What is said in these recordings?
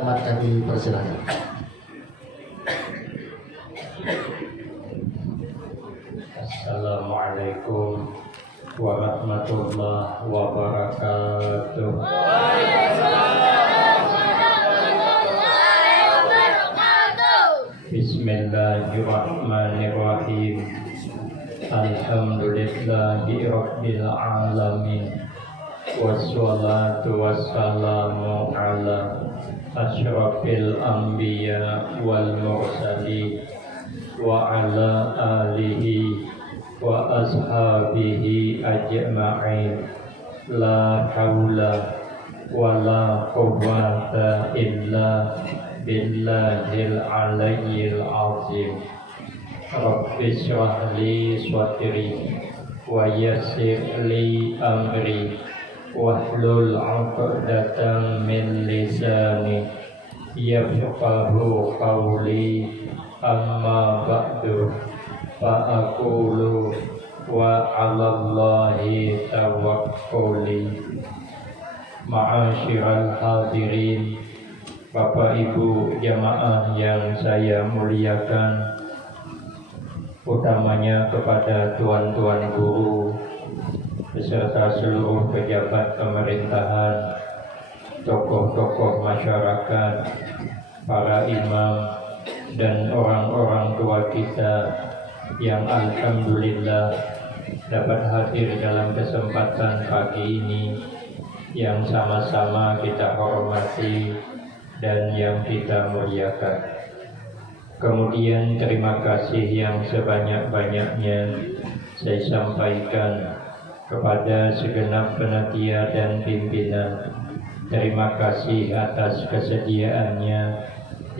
Kami persilakan. Assalamualaikum warahmatullahi wabarakatuh. Bismillahirrahmanirrahim. Alhamdulillahi rabbil alamin. Wassalatu wassalamu ala asyrafil anbiya wal mursalin wa ala alihi wa ashabihi ajma'in. La haula wa la quwwata illa billahil aliyyil azim. Rabbi shrah li sadri wa yassir li amri wahlul 'uqdatam min lisani yafqahu qawli. Amma ba'du fa aqulu wa 'alallahi tawakkuli. Ma'asyiral hadirin, Bapak Ibu jamaah yang saya muliakan, utamanya kepada tuan-tuan guru beserta seluruh pejabat pemerintahan, tokoh-tokoh masyarakat, para imam, dan orang-orang tua kita yang alhamdulillah dapat hadir dalam kesempatan pagi ini yang sama-sama kita hormati dan yang kita muliakan. Kemudian terima kasih yang sebanyak-banyaknya saya sampaikan kepada segenap panitia dan pimpinan. Terima kasih atas kesediaannya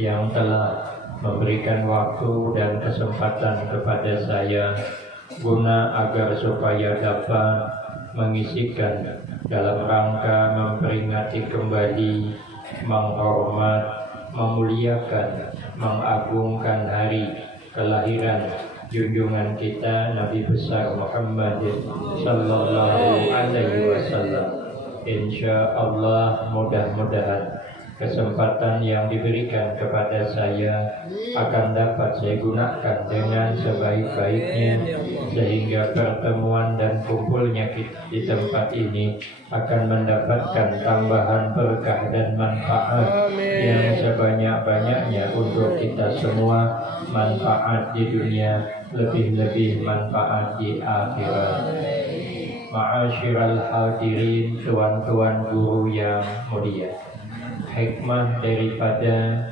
yang telah memberikan waktu dan kesempatan kepada saya guna agar supaya dapat mengisikan dalam rangka memperingati kembali, menghormat, memuliakan, mengagungkan hari kelahiran junjungan kita Nabi besar Muhammad sallallahu alaihi wasallam. Insya Allah mudah-mudahan kesempatan yang diberikan kepada saya akan dapat saya gunakan dengan sebaik-baiknya, sehingga pertemuan dan kumpulnya di tempat ini akan mendapatkan tambahan berkah dan manfaat yang sebanyak-banyaknya untuk kita semua, manfaat di dunia, lebih-lebih manfaat di akhirat. Ma'asyiral hadirin, tuan-tuan guru yang mulia, hikmah daripada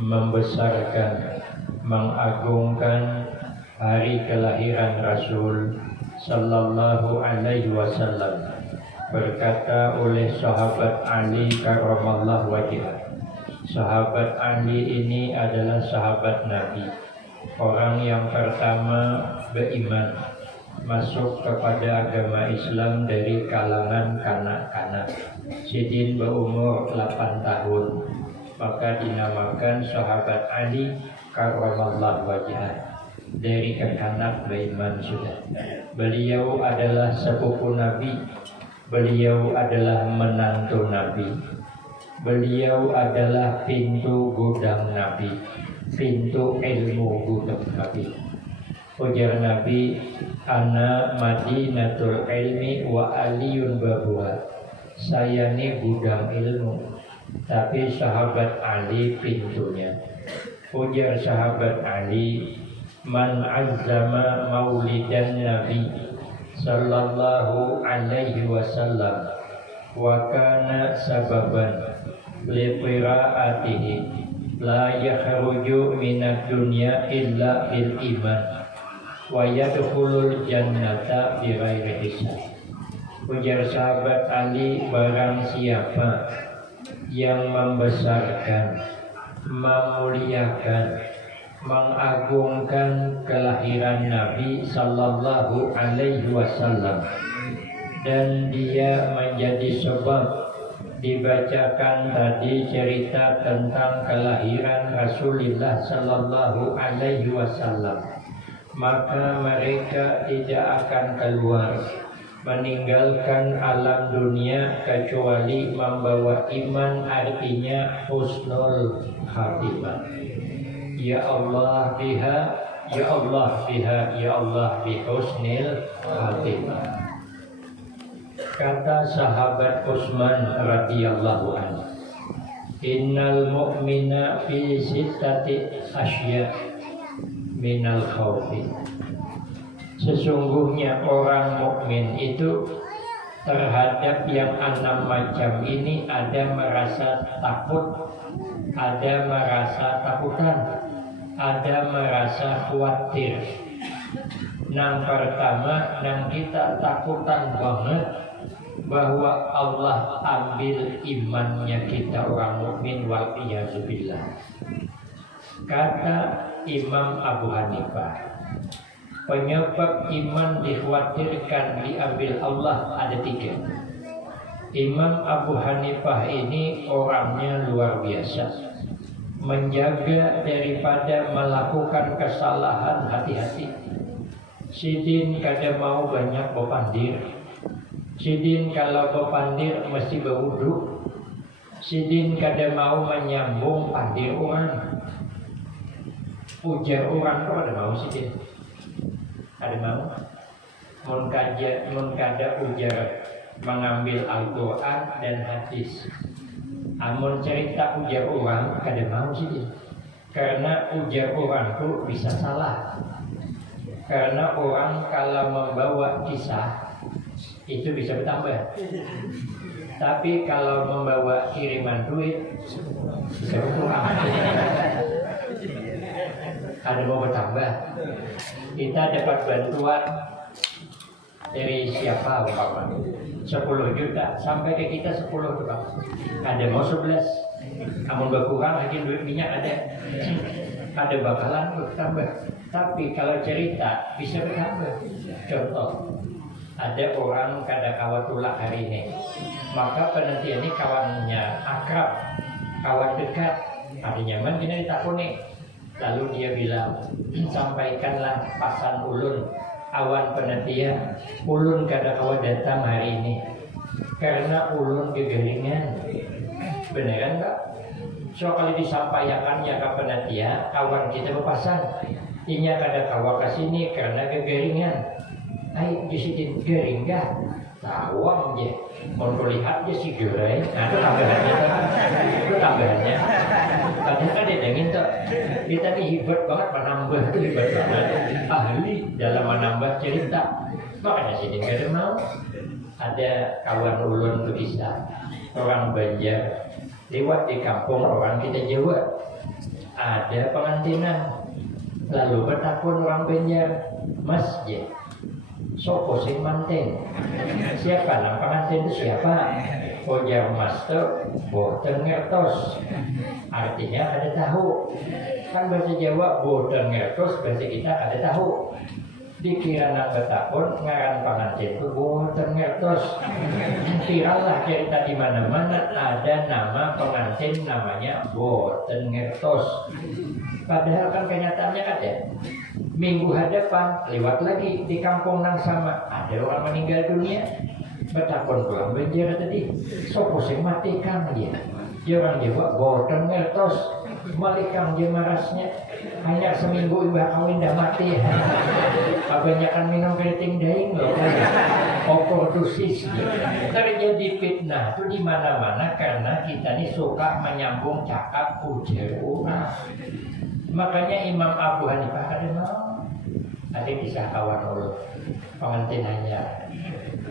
membesarkan, mengagungkan hari kelahiran Rasul sallallahu alaihi wasallam, berkata oleh sahabat Ali karramallahu wajhah. Sahabat Ali ini adalah sahabat Nabi, orang yang pertama beriman, masuk kepada agama Islam dari kalangan kanak-kanak. Sidin berumur 8 tahun, maka dinamakan sahabat Ali karramallahu wajhah. Dari kanak beriman sudah. Beliau adalah sepupu Nabi, beliau adalah menantu Nabi, beliau adalah pintu gudang Nabi, pintu ilmu gudang Nabi. Ujar Nabi, ana madinatul ilmi wa aliyun babuha. Saya ini gudang ilmu, tapi sahabat Ali pintunya. Ujar sahabat Ali, man azzama maulidan Nabi sallallahu alaihi wasallam wa kana sababan li qiraatihi la yakhruju minad dunya illa bil iman wa yadkhulul jannata bighairi hisab. Ujar sahabat Ali, barang siapa yang membesarkan, memuliakan, mengagungkan kelahiran Nabi sallallahu alaihi wasallam, dan dia menjadi sebab dibacakan tadi cerita tentang kelahiran Rasulullah sallallahu alaihi wasallam, maka mereka tidak akan keluar meninggalkan alam dunia kecuali membawa iman, artinya husnul khatimah. Ya Allah biha, ya Allah biha, ya Allah bi husnil khatimah. Kata sahabat Utsman radhiyallahu anhu, innal mu'mina fi sittati asya minal khawfi. Sesungguhnya orang mukmin itu terhadap yang 6 macam ini ada merasa takut, ada merasa takutan, ada merasa khawatir. Yang pertama, yang kita takutan banget bahwa Allah ambil imannya kita orang mukmin wal iyadzubillah. Kata Imam Abu Hanifah, penyebab iman dikhawatirkan diambil Allah ada 3. Imam Abu Hanifah ini orangnya luar biasa, menjaga daripada melakukan kesalahan, hati-hati. Sidin kada mau banyak bepandir. Sidin kalau bepandir mesti berwudu. Sidin kada mau menyambung pandir orang. Ujar orang kok ada mau sidin? Ada mau? Mun kada ujar mengambil Al-Quran dan hadis. Amun cerita ujar orang kada mau sidin. Karena ujar orang tu bisa salah. Karena orang kalau membawa kisah itu bisa bertambah. Tapi kalau membawa kiriman duit bisa berkurang. Ada mau bertambah. Kita dapat bantuan dari siapa umpamanya 10 juta sampai ke kita 10 juta. Ada mau 11. Amun berkurang lagi duit minyak ada bakalan bertambah. Tapi kalau cerita bisa bertambah. Contoh, ada orang kada kawan tulak hari ini, maka penanti ini kawannya akrab, kawan dekat, ada nyaman kena ditakuni. Lalu dia bilang, sampaikanlah pasan ulun, awan penantian, ulun kada kawan datang hari ini karena ulun gegeringan. Beneran tak? So kalau disampaikannya ke penantian, kawan kita berpasan, inya kada kawan kesini karena gegeringan. Ayo disitin gering gak? Tawang je. Mau lihat je si gerai. Nah itu tambahannya. Itu tambahannya. Padahal kan dia ingin tuh. Kita nih hebat banget menambah. Hebat banget. Ahli dalam menambah cerita. Makanya sini gak ada mau. Ada kawan ulun tuh bisa. Orang Banjar. Lewat di kampung orang kita Jawa. Ada pengantinan. Lalu bertakun orang Banjar. Mas je. Sopo sing manten? Siapa nama pengantin itu siapa? Ujar mas tuh boten ngertos. Artinya ada tahu. Kan bahasa Jawa boten ngertos, bahasa kita ada tahu. Dikira nak bertakun ngaran pengantin itu boten ngertos. Virallah cerita di mana-mana ada nama pengantin namanya boten ngertos. Padahal kan kenyataannya ada. Minggu hadapan lewat lagi di kampung nang sama ada orang meninggal dunia. Bertakun pulang Banjar tadi. Sopo sing mati kang dia. Dia orang Jawa boten ngertos. Malikang dia marasnya. Hanya seminggu ibu kawin dah mati. Kebanyakan minum keriting daing loh. Overdosis. Terjadi fitnah itu di mana-mana karena kita ini suka menyambung cakap ujar orang. Makanya Imam Abu Hanifah ada mau. Ada kisah kawan ulun pengantinannya.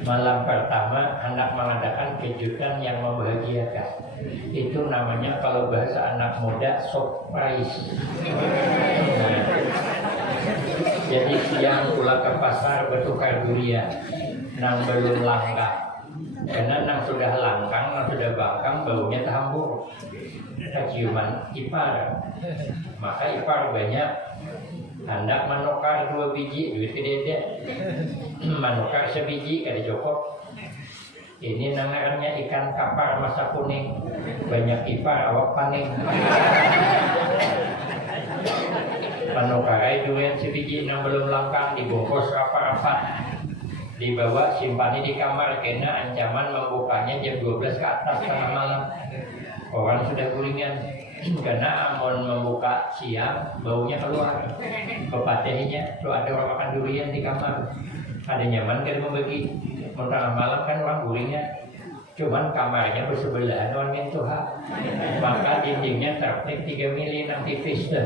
Malam pertama anak mengadakan kejutan yang membahagiakan. Itu namanya kalau bahasa anak muda surprise. Jadi siang pulang ke pasar bertukar durian. Nang belum langka. Karena nang sudah langkang, nang sudah bangkang, baunya terhambur. Ciuman ipar. Maka ipar banyak. Hendak manukar 2 biji, duit gede-gede. Manukar sebiji, kada cukup. Ini namanya ikan kapar masa kuning. Banyak ipar, awak paning. Manukarai duit sebiji nang belum langkang, dibungkus rapat-rapat. dibawa simpan di kamar karena ancaman membukanya jam 12 ke atas tengah malam. Orang sudah gulingan karena amun membuka siang baunya keluar. Pepatihnya tuh ada orang makan durian di kamar. Ada nyaman kan membagi. Tengah malam kan orang gulingan. Cuman kamarnya bersebelahan orang mentuha. Maka dindingnya terpek 3 mili yang tipis tuh.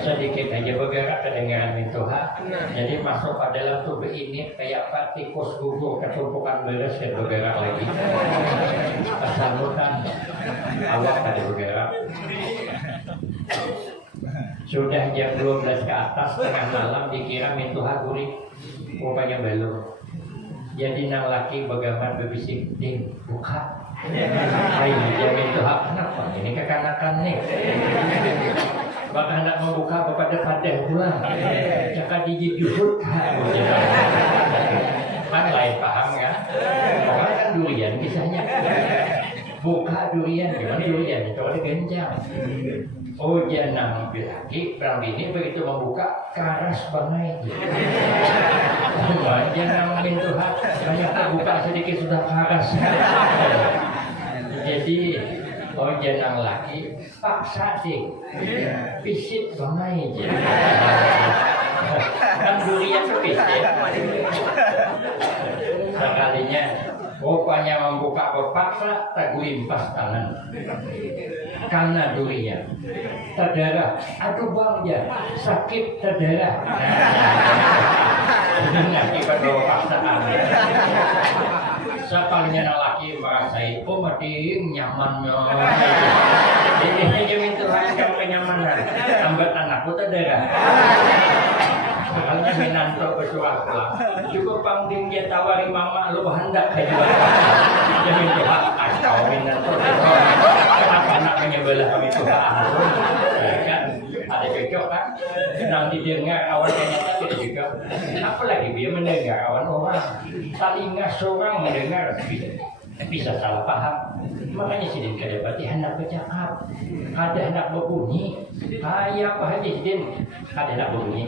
Sedikit aja bergerak kedengaran mentuha. Jadi masuk ke dalam tubuh ini kayak apa tikus gugur ketumpukan beres dan bergerak lagi. Kesamutan awak ada bergerak. Sudah jam 12 ke atas tengah malam dikira mentuha gurih. Rupanya belum. Jadi nang laki bagaimana berbisik, ding buka. Ayo jamin tuh kenapa? Ini kekanakan nih. Baka hendak membuka kepada padah pulang. Cakap digigit juhud. Kan lain paham kan? Orang kan durian kisahnya. Buka durian, gimana durian? Itu ada gencang. Oh jangan laki, perang ini begitu membuka karas banget. Jangan pintu hak, banyak terbuka sedikit sudah karas. Jadi oh jangan laki paksa sih, pisit banget. Kan durian itu pisit. Sekalinya rupanya membuka berpaksa tak gulimpas tangan. Karena durinya terdarah, aduh bang ya sakit terdarah. Ini akibat bawa paksaan. Sekalinya laki merasai, oh mati nyamannya. Ini jamin Tuhan kamu kenyamanan. Ambil anakku terdarah. Sekalinya menantu bersuara pulang. Cukup pangding dia tawari mama lu hendak aja. Jamin Tuhan kau menantu. Kenapa anak menyebelah kami Tuhan? Kan ada cocok kan? Senang didengar awan ternyata tidak juga. Apalagi dia mendengar awan orang. Saling seorang mendengar bisa salah paham. Makanya sidin kadapati hendak bercakap, ada hendak berbunyi. Ayah apa aja sidin ada hendak berbunyi.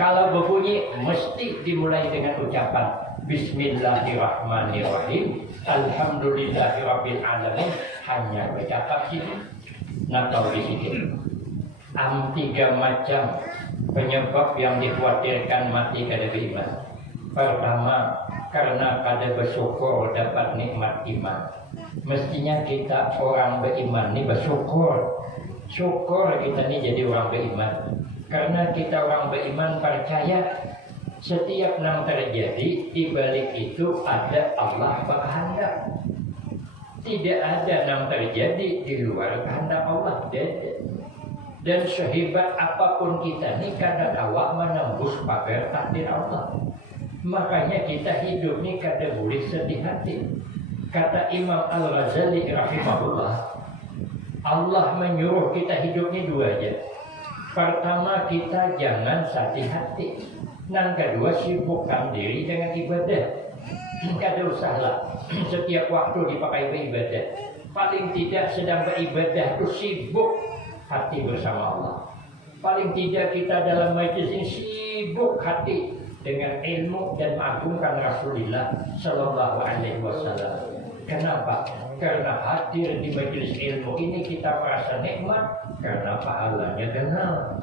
Kalau berbunyi mesti dimulai dengan ucapan Bismillahirrahmanirrahim. Alhamdulillahirabbil alamin. Hanya bercakap sidin. Nak tahu di sini. 3 macam penyebab yang dikhawatirkan mati kada beriman. Pertama, karena kada bersyukur dapat nikmat iman. Mestinya kita orang beriman ini bersyukur. Syukur kita ini jadi orang beriman. Karena kita orang beriman percaya setiap yang terjadi di balik itu ada Allah berkehendak. Tidak ada yang terjadi di luar kehendak Allah. Dan sehebat apapun kita ini kadang awak menembus pagar takdir Allah. Makanya kita hidup ini kada boleh sedih hati. Kata Imam Al-Ghazali rahimahullah, Allah menyuruh kita hidup ini 2 aja. Pertama kita jangan sedih hati. Yang kedua sibukkan diri dengan ibadah. Kada usahlah setiap waktu dipakai beribadah. Paling tidak sedang beribadah itu sibuk hati bersama Allah. Paling tidak kita dalam majlis ini sibuk hati dengan ilmu dan mengagungkan Rasulullah Sallallahu Alaihi Wasallam. Kenapa? Karena hadir di majlis ilmu ini kita merasa nikmat karena pahalanya kenal.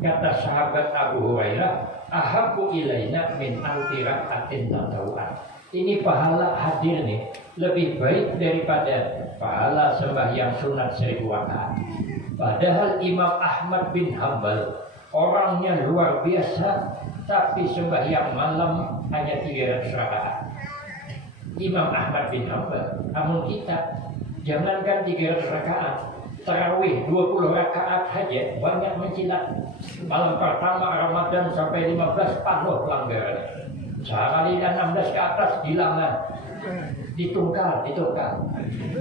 Kata sahabat Abu Hurairah, ahabbu ilaina min alfi rak'atin tatawu'an. Ini pahala hadir nih lebih baik daripada pahala sembahyang sunat 1000 rakaat. Padahal Imam Ahmad bin Hanbal orangnya luar biasa, tapi sembahyang malam hanya 300 rakaat. Imam Ahmad bin Hanbal, namun kita jangankan 300 rakaat, tarawih 20 rakaat saja banyak mencilat. Malam pertama Ramadan sampai 15 panuh pelanggaran. Sekali 16 ke atas hilangan. Ditungkal.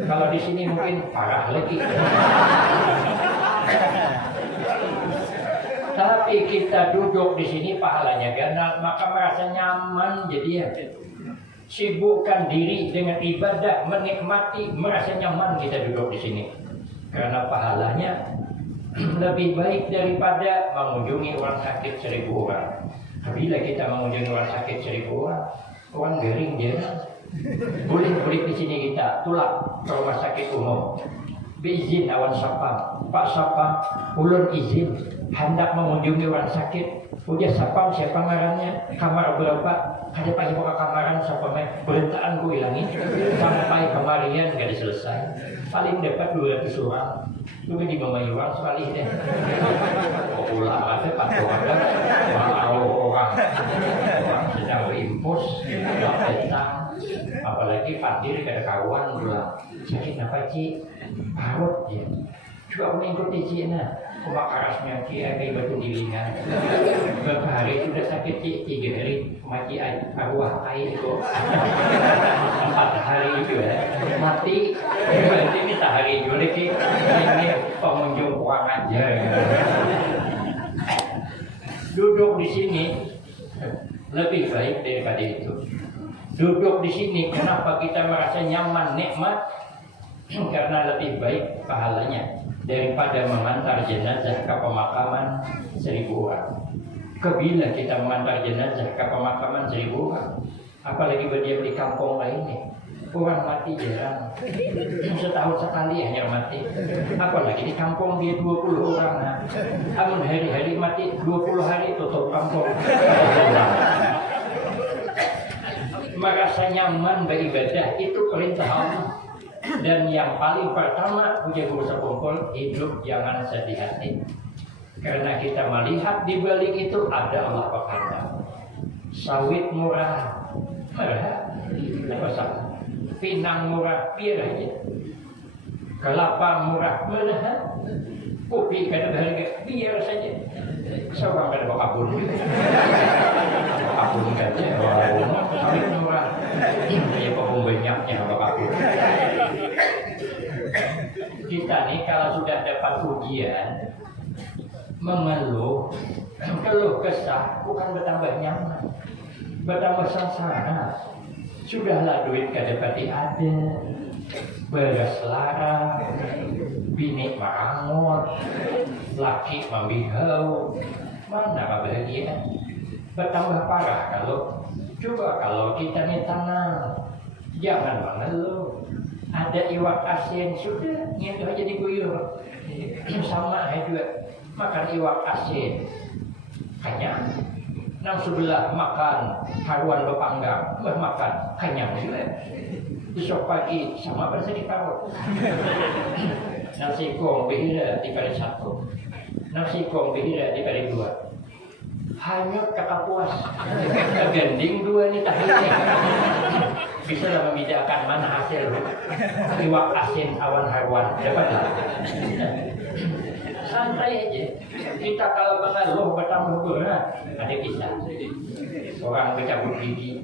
Kalau di sini mungkin parah lagi. Tapi kita duduk di sini pahalanya ganda, maka merasa nyaman jadi ya. Sibukkan diri dengan ibadah, menikmati, merasa nyaman kita duduk di sini. Karena pahalanya lebih baik daripada mengunjungi orang sakit 1000 orang. Bila kita mengunjungi orang sakit 1000 orang, orang garing dia. Boleh di sini kita tulak ke rumah sakit umum. Beizin awan sapam, Pak Sapam, ulun izin hendak mengunjungi orang sakit. Udah sapam siapa ngarannya, kamar berapa? Ada pagi buka kamaran sapamnya berentaan ku hilangin sampai kemarian gak selesai. Paling dapat 200 orang. Lu di mamai orang sekali deh. Ulama ada 4 orang, mau orang sedang berimpus, petang, apalagi Fatir kada kawan pula. Sakit apa Ci? Parut dia. Coba mengikuti Cina. Kumak karasnya Ci kayak batu gilingan. Beberapa hari sudah sakit Ci, 3 hari mati arwah air kok. 4 hari juga mati. Berarti ini tak hari juga Ci. Ini pengunjung kurang aja. Duduk di sini lebih baik daripada itu. Duduk di sini kenapa kita merasa nyaman, nikmat? Karena lebih baik pahalanya daripada mengantar jenazah ke pemakaman 1000 orang. Kebila kita mengantar jenazah ke pemakaman 1000 orang, apalagi berdiam di kampung lainnya, orang mati jarang, setahun sekali hanya mati. Apalagi di kampung dia 20 orang. Nah, amun hari-hari mati 20 hari tutup kampung. Merasa nyaman beribadah itu perintah Allah. Dan yang paling pertama punya guru sepungkul, hidup jangan sedih hati. Karena kita melihat di balik itu ada Allah berkata, sawit murah, apa salah? Pinang murah, biar aja. Kelapa murah, kopi kada berharga, biar saja. Seorang kada bawa kabun, kabun saja. Sawit murah, ya pokok banyaknya bawa kabun. Kita nih kalau sudah dapat ujian, mengeluh, keluh kesah bukan bertambah nyaman, bertambah sengsara. Sudahlah duit kada pati ada, beras lara, bini marangot, laki mambihau, mana kebahagiaan? Bertambah parah kalau kita nih tenang, jangan mengeluh. Ada iwak asin sudah, itu aja diguyur. Sama juga makan iwak asin, kenyang. Nang sebelah makan haruan bepanggang, makan kenyang juga. Besok pagi sama bersih parut. Nasi kong bihira diberi 1, nasi kong bihira diberi 2. Hanyut kakak puas. Gending 2 nih tahilnya. Bisa lah membedakan mana hasil iwak asin awan haruan. Dapatlah. Santai aja. Kita kalau mengeluh bertambah berat, ada kisah. Orang bercabut gigi,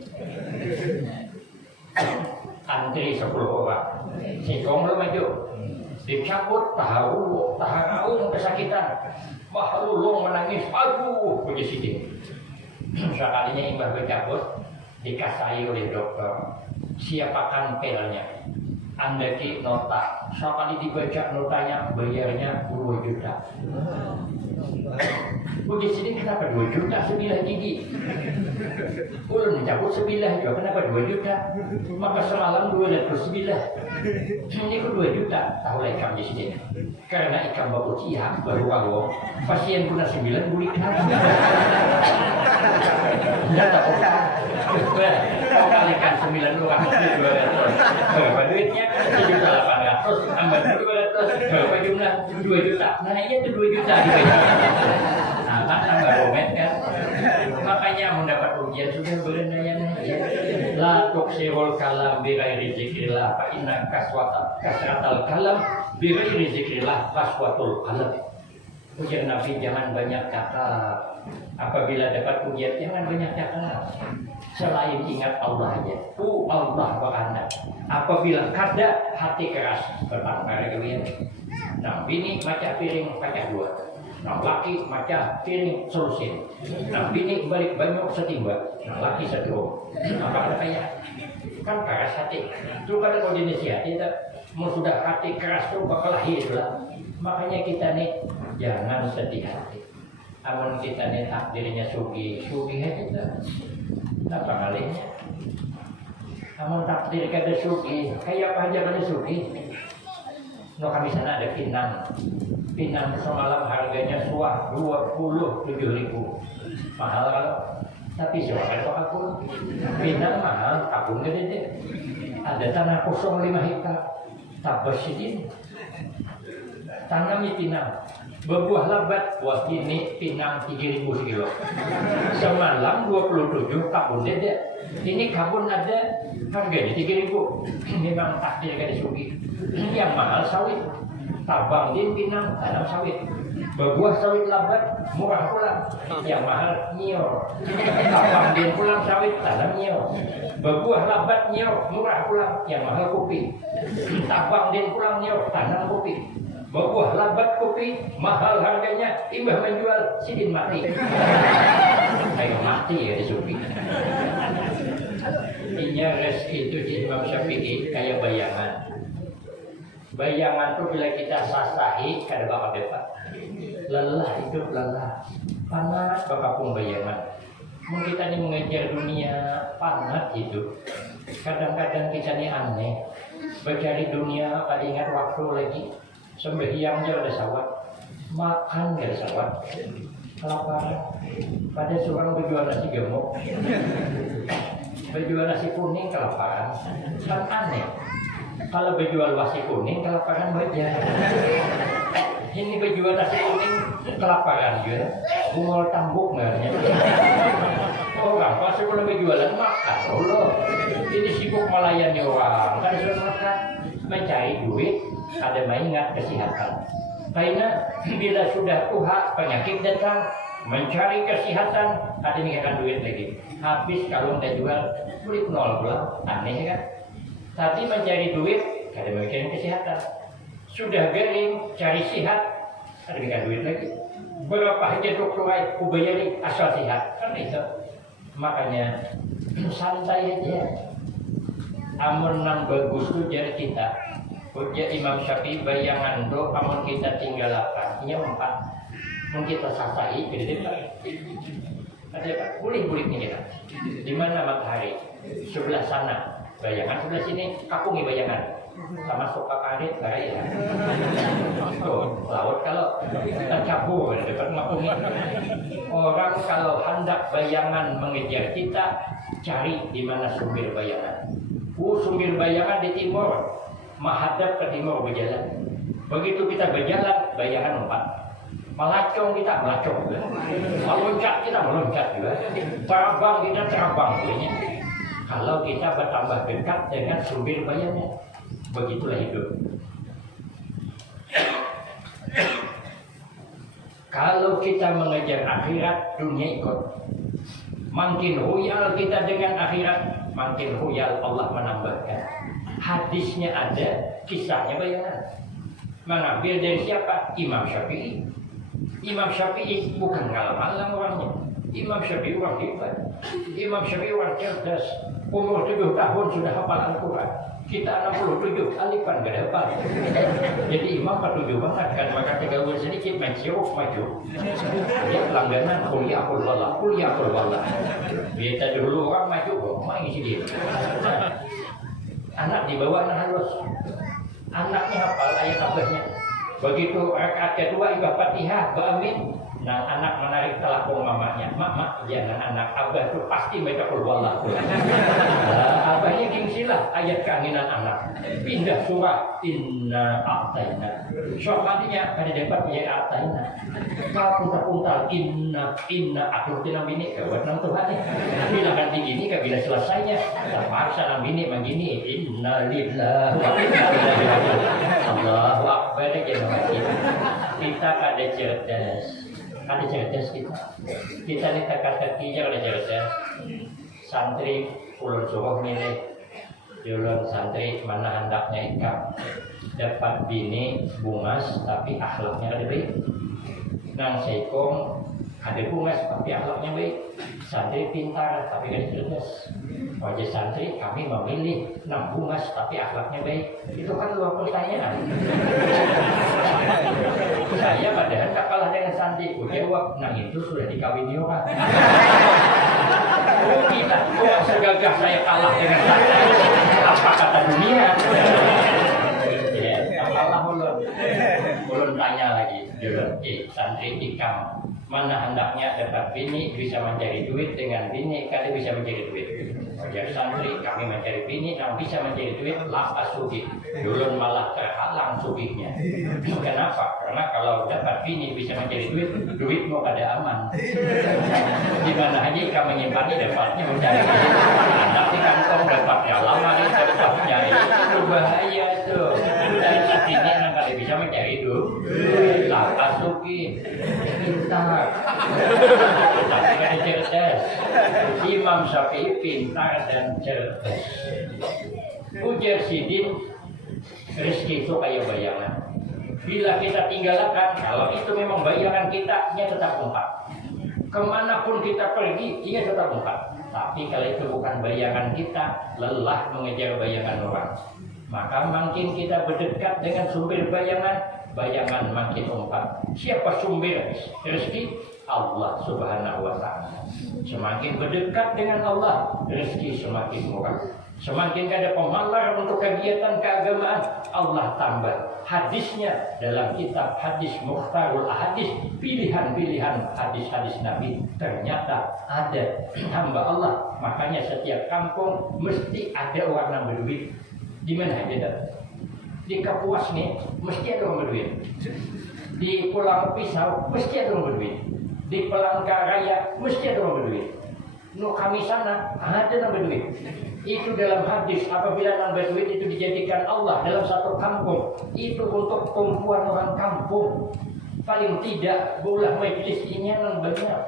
antri 10 orang. Sikong lo maju, dicabut tahu kesakitan. Mahlulung menangis, aduh, puji sidik. Sekalinya imbah bercabut, dikasai oleh dokter. Siapakan pelnya. Anda ki nota, sekali dibaca notanya bayarnya 2 juta. Puji sidik kenapa 2 juta 9 gigi? Ulun dicabut 9 juga, kenapa 2 juta? Maka semalam 209. Ini ku 2 juta, tahu lah ikam di sini. Karena ikam baku ciak baru awong, pasien puna 9 bulik lagi. Tidak tahu kan? Kau kalikan 9 orang 200. Berapa duitnya? 1.800. Tambah 200. Berapa jumlah? 2 juta. Nah iya itu 2 juta. Nah kan tambah romet kan. Makanya mendapat ujian sudah berenayana. La tuksirul kalam bighairi zikrillah fa inna kasratal kalam bighairi zikrillah kaswatul qalam. Ujian Nabi jangan banyak cakap. Apabila dapat ujian jangan banyak cakap. Selain ingat Allah aja. Allah beranda. Apabila kada hati keras bertangkar kalian. Nah bini maca piring pecah 2. Nah laki maca piring solusin. Nah bini balik banyak setimba. Nah laki setrum. Apa ada kayak kan keras hati. Itu kan kalau dinasihati mau sudah hati keras tuh bakal lahir lah. Makanya kita nih jangan sedih hati. Amun kita nih takdirnya sugi aja kita. Apa kalinya? Kamu takdir kada suki, kayak apa aja kada suki. No kami sana ada Pinang. Pinang semalam harganya 27.000. Mahal kalau. Tapi siapa kok aku? Pinang mahal, tabung gede. Ada tanah kosong 5 hektar. Tabas ini. Tanami Pinang. Berbuah lebat, buah ini Pinang 3.000 sekilo. Semalam 27 kabun dede. Ini kabun ada harganya 3.000. Memang takdir kada suki. Yang mahal sawit. Tabang din Pinang tanam sawit. Berbuah sawit lebat murah pula. Yang mahal nyior. Tabang din pulang sawit tanam nyior. Berbuah lebat nyior murah pula. Yang mahal kopi. Tabang din pulang nyior tanam kopi. Berbuah lambat kopi, mahal harganya, imbah menjual, sidin mati. Kayak mati ya di Sufi. Inya rezeki itu di Imam Syafi'i kayak bayangan. Bayangan itu bila kita sasahi, kada bakal dapat. Lelah hidup lelah, panas bakapung bayangan. Mungkin kita ini mengejar dunia, panas hidup. Kadang-kadang kita ini aneh, bercari dunia, pada ingat waktu lagi. Sembahyang aja ada sawat, makan gak ada sawat, kelaparan. Pada seorang berjual nasi gemuk, berjual nasi kuning kelaparan, kan aneh. Kalau berjual nasi kuning kelaparan baca. Ini berjual nasi kuning kelaparan juga, bungol tambuk ngarnya. Orang pasti kalau berjualan makan, Allah. Ini sibuk melayani orang, kan sudah makan, mencari duit. Ada mengingat kesehatan. Karena bila sudah tua penyakit datang, mencari kesehatan, ada mengingatkan duit lagi. Habis kalau tidak jual, duit nol pula. Aneh kan? Tadi mencari duit, ada mengingatkan kesehatan. Sudah garing, cari sehat, ada mengingatkan duit lagi. Berapa aja dokter kubayari asal sehat, kan itu. Makanya santai aja. Amun nang bagus tu jadi kita. Ujar Imam Syafi'i bayangan do amun kita tinggalkan nya 4 mun kita sasai jadi ada apa boleh kita di mana matahari sebelah sana bayangan sebelah sini kapungi bayangan sama suka karet ya tuh laut kalau kita cabur dekat kapungi orang kalau hendak bayangan mengejar kita cari di mana sumber bayangan sumber bayangan di timur menghadap ke timur berjalan. Begitu kita berjalan, bayangan 4. Melacong kita melacong juga. Meloncat kita meloncat juga. Terbang kita terbang juga. Kalau kita bertambah dekat dengan sumber bayangan, begitulah hidup. Kalau kita mengejar akhirat, dunia ikut. Makin huyal kita dengan akhirat, makin huyal Allah menambahkan. Hadisnya ada, kisahnya bayangan. Mengambil dari siapa? Imam Syafi'i. Imam Syafi'i bukan ngalam-ngalam orangnya. Imam Syafi'i orang hebat. Imam Syafi'i orang cerdas. Umur 7 tahun sudah hafal Al-Quran. Kita 67, alifan gak hafal. Jadi imam 47 banget kan. Maka 3 bulan sedikit main sirup maju. Dia pelangganan kuliah kulwallah. Biasa dulu orang maju, main isi dia. Anak dibawa anak halus. Anaknya hafal ayat abahnya. Begitu rakaat kedua ibadah Fatihah, beramin. Nah anak menarik telapung mamanya. Mak, jangan anak abah itu pasti baca qul huwallah. Abahnya gengsilah ayat keinginan anak. Pindah surah inna a'tayna. Soalnya pada dapat ayat a'tayna. Kalau puntal-puntal inna atur tinam bini kawat nang Tuhan. Bila ganti gini bila selesainya terpaksa nang bini begini inna lillahi wa inna ilaihi raji'un. Allahu akbar kita kada cerdas. Ada cerdas kita ini teka-tekinya ada cerdas. Santri ulun suruh milih ulun santri mana hendaknya ikam dapat bini bungas tapi akhlaknya ada baik. Nang seikong ada bungas tapi akhlaknya baik. Santri pintar tapi ada cerdas. Wajah santri kami memilih nang bungas tapi akhlaknya baik. Itu kan luar pertanyaan. Saya padahal tak kalah dengan santri. Jawab, nang itu sudah dikawini orang. Oh gila, segagah saya kalah dengan santri. apa kata dunia? Ya, apalah ulun tanya lagi, santri ikam, mana hendaknya dapat bini bisa mencari duit dengan bini kali bisa mencari duit. Ya santri kami mencari bini yang bisa mencari duit lapas sugih. Ulun malah terhalang sugihnya. Kenapa? Karena kalau dapat bini bisa mencari duit mau kada aman. Di mana aja kami menyimpannya dapatnya mencari duit. Anak di kantong dapatnya lama nih dapatnya itu bahaya tuh. Dari saat ini anak kali bisa mencari duit lapas sugih. Pintar. Tapi kan cerdas. Imam Syafi'i pintar dan cerdas. Ujar Sidin, rezeki itu kayak bayangan. Bila kita tinggalkan, kalau itu memang bayangan kita, ia tetap umpat. Kemanapun kita pergi, ia tetap umpat. Tapi kalau itu bukan bayangan kita, lelah mengejar bayangan orang. Maka makin kita berdekat dengan sumber bayangan, bayangan makin umpat. Siapa sumber rezeki? Allah Subhanahu wa Ta'ala. Semakin berdekat dengan Allah, rezeki semakin murah. Semakin ada pemalar untuk kegiatan keagamaan, Allah tambah. Hadisnya dalam kitab hadis Mukhtarul Hadis, pilihan-pilihan hadis-hadis Nabi, ternyata ada hamba Allah. Makanya setiap kampung mesti ada orang yang berduit. Di mana aja? Di Kapuas nih mesti ada orang berduit. Di Pulau Pisau mesti ada orang berduit. Di Palangkaraya mesti ada orang berduit. No kami sana ada orang berduit. Itu dalam hadis apabila orang berduit itu dijadikan Allah dalam satu kampung, itu untuk tumpuan orang kampung. Paling tidak bola majelis ini yang banyak.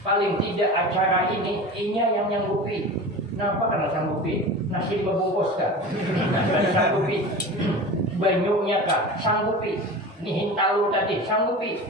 Paling tidak acara ini yang nyanggupi. Kenapa? Karena sanggupi. Nasi membungkus kan? Sanggupi. Banyunya kah? Sanggupi. Nih hintalu tadi sanggupi.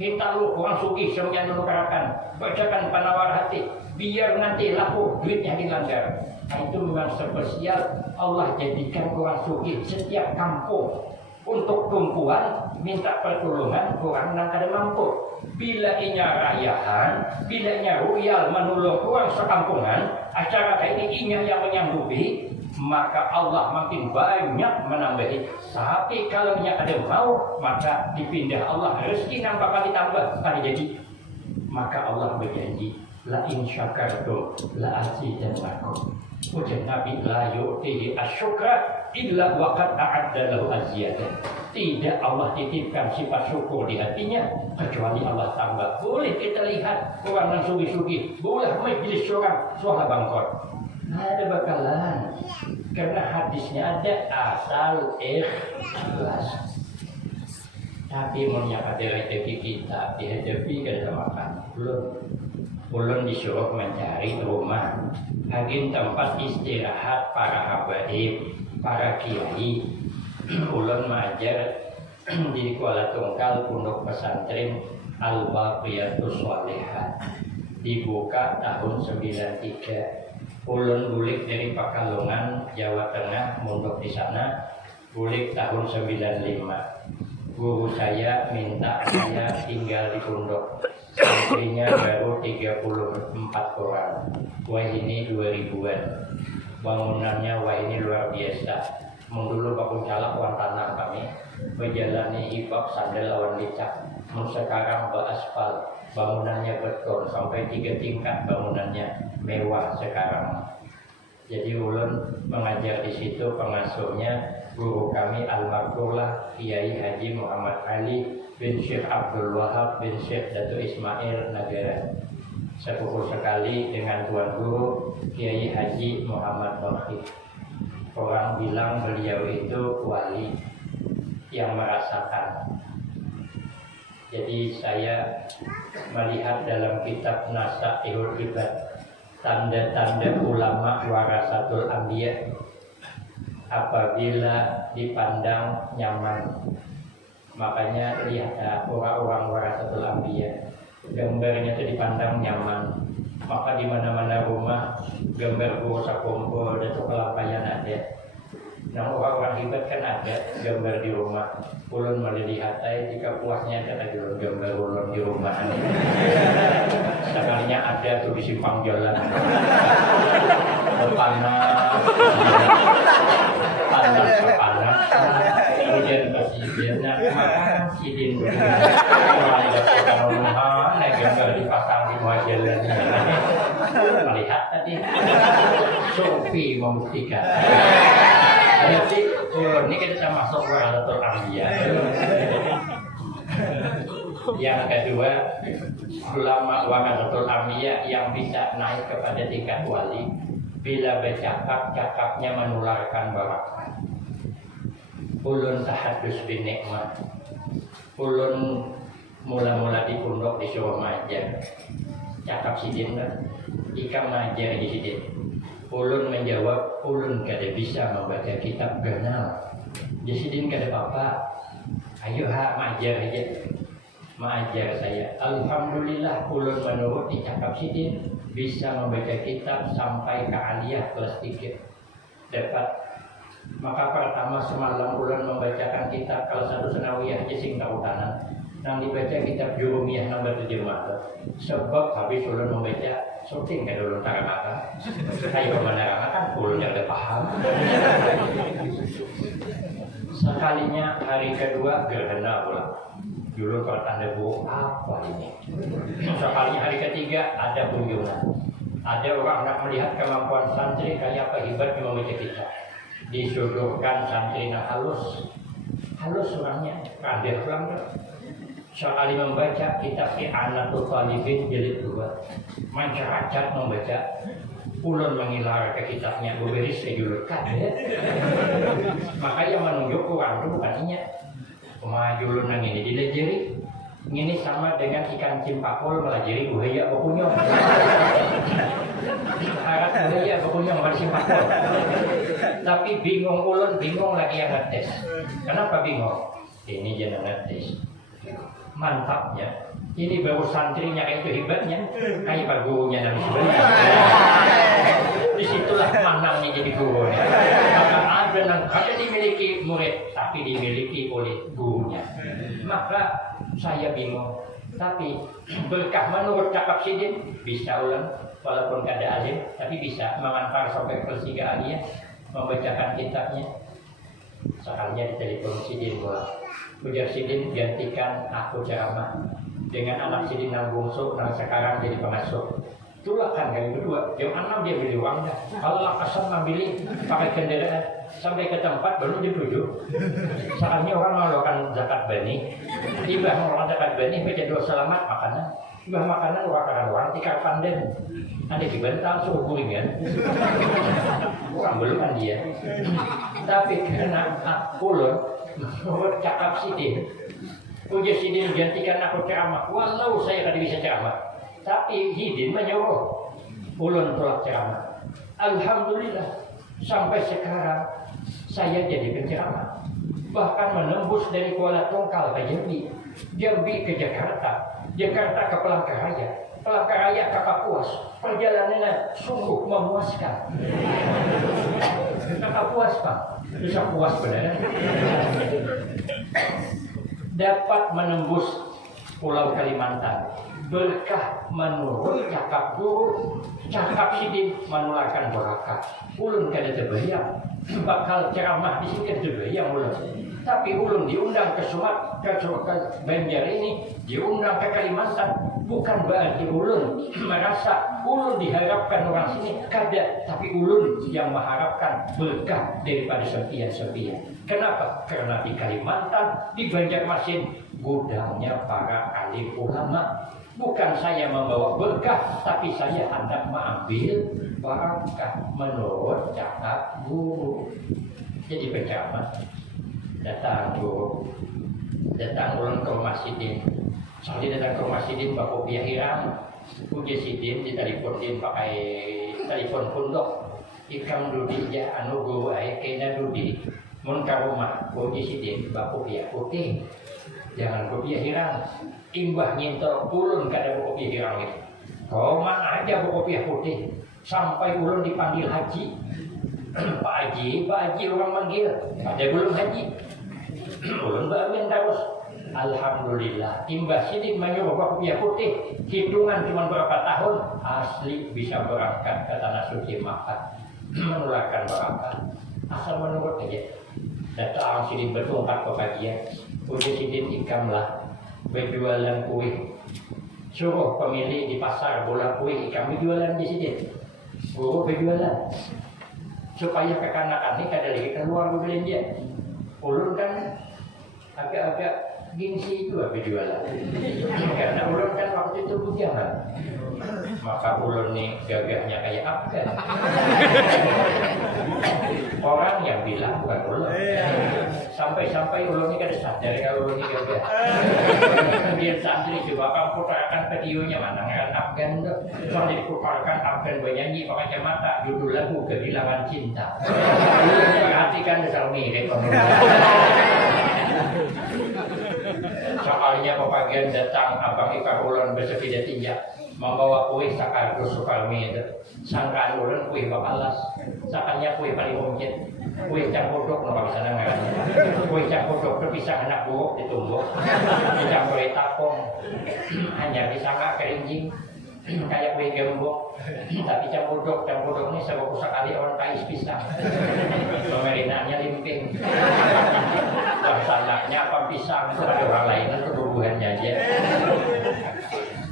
Hintalu orang sugih semuanya menukarakan. Bacakan penawar hati. Biar nanti laku duitnya dilanggar. Nah, itu memang spesial. Allah jadikan orang sugih setiap kampung untuk tumpuan minta pertolongan orang yang kada mampu. Bila inya rayahan, bila inya royal menolong orang sekampungan, acara kayak ini inya yang menyanggupi, maka Allah makin banyak menambahi. Tapi kalau inya ada mau, maka dipindah Allah rezeki nampak ditambah kali jadi. Maka Allah berjanji, la in syakartum la azidannakum. Ujar Nabi, la yu'tihi asyukra illa waqad a'adda lahu aziyatan. Tidak Allah titipkan sifat syukur di hatinya kecuali Allah tambah. Boleh kita lihat orang yang sugi-sugi, boleh majlis orang suara bangkot. Ada bakalan. Karena hadisnya ada asal ikhlas. Tapi menyiapkan rezeki kita dihadapi kada makan. Ulun disuruh mencari rumah, agin tempat istirahat para habaib, para kiai. Ulun mengajar di Kuala Tungkal Pondok Pesantren Al-Baqiyatus Shalihah. Dibuka tahun 93. Ulun bulik dari Pekalongan, Jawa Tengah, mondok di sana. Bulik tahun 95. Guru saya minta saya tinggal di pondok. Santrinya baru 34 orang. Wah ini 2000-an. Bangunannya wah ini luar biasa. Dulu bakun calak wan tanah kami. Berjalani hibak sandal lawan licak. Sekarang beraspal. Bangunannya beton sampai 3 tingkat bangunannya mewah sekarang. Jadi ulun mengajar di situ, pengasuhnya guru kami almarhumlah Kiai Haji Muhammad Ali bin Syekh Abdul Wahab bin Syekh Datu Ismail Nagara. Sepupu sekali dengan tuan guru Kiai Haji Muhammad Bakhi. Orang bilang beliau itu wali yang merasakan. Jadi saya melihat dalam kitab Nasaihul Ibad tanda-tanda ulama warasatul anbiya. Apabila dipandang nyaman, makanya lihat orang-orang warasatul anbiya, gambarnya itu dipandang nyaman. Maka di mana-mana rumah gambar bursa kumpul dan kelapayan ada. Nah orang-orang hebat kan ada gambar di rumah. Ulun melihat jika puasnya ada gambar ulun di rumah. Sekalinya ada tuh di simpang jalan. panas, panas, kemudian presidennya makan sidin, mulai dapat kanuhan, negara dipasang di majalah, melihat tadi, Sophie membuktikan. Jadi, ini kita masuk ke Waratul Anbiya. Yang kedua, ulama Waratul Anbiya yang bisa naik kepada tingkat wali bila bercakap-cakapnya menularkan barakah. Ulun tahadus bin nikmat. Ulun mula-mula di pondok disuruh majar. Cakap sidin kan, ikam majar di sidin. Ulun menjawab, ulun kada bisa membaca kitab ganal. Di sidin kada apa-apa. Ayo majar aja. Majar saya. Alhamdulillah ulun menurut dicakap sidin bisa membaca kitab sampai ke aliyah kelas 3. Dapat. Maka pertama semalam ulun membacakan kitab kelas 1 Senawiyah Jesing Tautanan. Nang dibaca kitab Jurumiyah nomor 7 mata. Sebab habis ulun membaca syuting kada ulun tarang-tarang. Ayo menerangkan kan ulun yang paham. Sekalinya hari kedua gerhana pula. Dulu kalau tanda buruk apa ini? Sekalinya hari ketiga ada kunjungan. Ada orang nak melihat kemampuan santri kayak apa hebat membaca kitab. Disodorkan santrinya halus orangnya, kader banget. Sekali membaca kitab I'anatul Talibin jilid 2, mancarat membaca, ulun mengilar ke kitabnya, beberis sejulur kader. Makanya menunjuk orang itu bukan inya. Maju ulun nang ini dilejeri. Ini sama dengan ikan cimpakol melajari buaya bekunyong. Harap buaya bekunyong bersimpakol. Tapi bingung ulun, bingung lagi yang ngetes. Kenapa bingung? Ini jangan ngetes. Mantapnya, ini baru santrinya itu hebatnya, kayak pak gurunya dan sebagainya. Disitulah menangnya jadi gurunya. Maka ada yang kada dimiliki murid, tapi dimiliki oleh gurunya. Maka saya bingung. Tapi berkah menurut cakap sidin bisa ulang, walaupun kada alim, tapi bisa mengantar sampai kelas 3 aliyah, membacakan kitabnya. Sekalinya ditelepon sidin pula. Ujar sidin gantikan aku ceramah dengan anak sidin yang bungsu yang sekarang jadi pengasuh. Itulah kan kali kedua. Yang 6 dia beli uang dah. Allah kasar ngambilin pakai kendaraan sampai ke tempat baru dituju. Saatnya orang melakukan zakat bani. Tiba melakukan zakat bani baca doa selamat makanan. Tiba makanan orang tikar panden. Ada di bental suruh kuringan. Orang belum kan dia. Tapi karena ulun cakap sidin, ujar sidin gantikan aku ceramah. Walau saya kada bisa ceramah, tapi sidin menyuruh ulun tolak ceramah. Alhamdulillah sampai sekarang saya jadi penceramah, bahkan menembus dari Kuala Tungkal ke Jambi, Jambi ke Jakarta, Jakarta ke Palangkaraya, Palangkaraya ke Kapuas. Perjalanannya sungguh memuaskan. Kakak puas Pak, bisa puas benar. Dapat menembus Pulau Kalimantan. Berkah menurut cakap guru, cakap sidin menularkan barakah. Ulun kada terbayang bakal ceramah di sini kada terbayang ulun. Tapi ulun diundang ke Sumatera, ke Banjar ini, diundang ke Kalimantan, bukan berarti ulun merasa ulun diharapkan orang sini, kada, tapi ulun yang mengharapkan berkah daripada sepian-sepian. Kenapa? Karena di Kalimantan, di Banjarmasin, gudangnya para alim ulama. Bukan saya membawa berkah, tapi saya hendak mengambil barakah menurut cakap guru. Jadi penceramah datang guru, datang ulang ke rumah sidin. Soalnya datang ke rumah sidin bapak Pia Hiram, uji sidin diteleponin pakai telepon pondok. Ikam dudi ya anu guru ayah kena dudi. Mun ke rumah uji sidin bapak Pia putih. Jangan bapak Pia Hiram. Imbah nyintor ulun kada bapak Pia Hiram itu. Kau mana aja bapak Pia putih. Sampai ulun dipanggil haji. Pak Haji orang manggil. Ada belum haji? Ulun bamin terus. Alhamdulillah. Imbah sidin menyuruh bapak Pia putih. Hitungan cuma berapa tahun. Asli bisa berangkat ke tanah suci Makkah. menularkan barangkali asal menurut aja. Datang sidin bertungkat kebagian, udah sidin ikamlah berjualan kue. Suruh pemilik di pasar bola kue ikan berjualan di sini, guru berjualan supaya kekanakan ini kada lagi keluar berbelanja. Ulun kan agak-agak gengsi itu berjualan, karena ulun kan waktu itu bujangan. Maka ulun nih gagahnya kayak apa kan? Orang yang bilang bukan ulun. Sampai-sampai ulun ini kada sadar kalau ulun ini gagah. Dia santri coba kamu putarkan videonya mana kan Afgan tuh. Soalnya diputarkan Afgan bernyanyi pakai kacamata judul lagu Kehilangan Cinta. Perhatikan dasar mirip. Soalnya pepagian datang abang Ipar ulun bersepeda tinjak membawa kue sakar Sukarmi itu. Sangkaan ulun kue bakalas, sakannya kue paling mungkin. Kue campur-dok no bisa nangan. Kue campur-dok terpisah anak buah ditumbuk. Dicampur takong hanya disangka kerinjing kayak kue gembok. Tapi campur-dok ini sebab sekali orang kais pisang. Pemerinahnya limping. Laksananya apa pisang itu ada orang lain itu bubuhannya aja.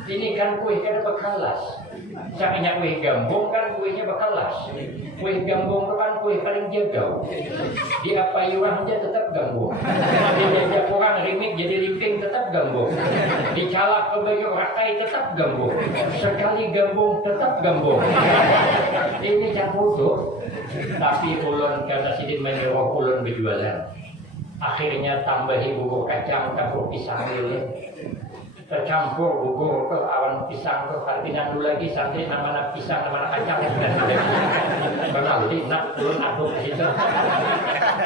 Ini kan kue kan bekalas. Saknya kue gambung kan kuenya bekalas. Kue gambung itu kan kue paling jauh. Dia payuang aja tetap gambung. Dia kurang rimik jadi limping tetap gambung. Dicalak ke baju rakai tetap gambung. Sekali gambung tetap gambung. Ini campur tuh. Tapi ulun karena sidin menyuruh ulun berjualan. Akhirnya tambahi bubur kacang campur pisang lele. Tercampur bubur ke awan pisang ke artinya dulu lagi santri nama pisang nama kacang dan beralih nak ulun aduk di situ.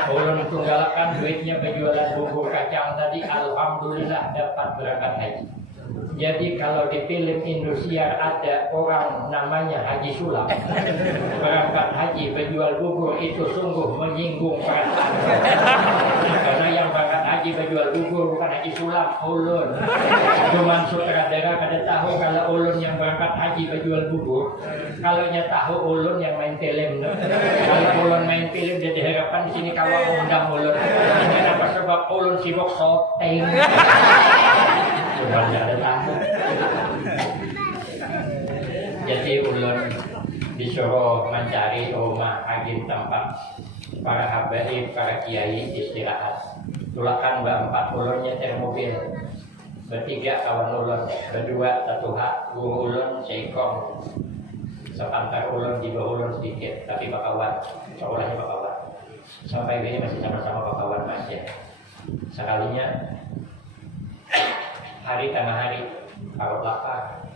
Ulun tunggalakan duitnya penjualan bubur kacang tadi, alhamdulillah dapat berangkat haji. Jadi kalau di film Indosiar ada orang namanya Haji Sulam berangkat haji penjual bubur itu sungguh menyinggung perasaan. Karena yang berangkat haji penjual bubur bukan Haji Sulam, ulun. Cuman sutradara kada tahu kalau ulun yang berangkat haji penjual bubur. Kalau nya tahu ulun yang main film. Kalau ulun main film dia diharapkan di sini kawan undang ulun. Kenapa? Sebab ulun sibuk syuting. Cuman ada tahu. Jadi ulun disuruh mencari rumah agim tempat para habaib, para kiai istirahat. Tulakan berempat ulun nyetir mobil. Bertiga kawan ulun, berdua satu hak, guru ulun seikong. Sepantar ulun di bawah ulun sedikit, tapi bakawan, seolahnya bakawan. Sampai ini masih sama-sama bakawan masih. Sekalinya hari tengah hari, kalau lapar,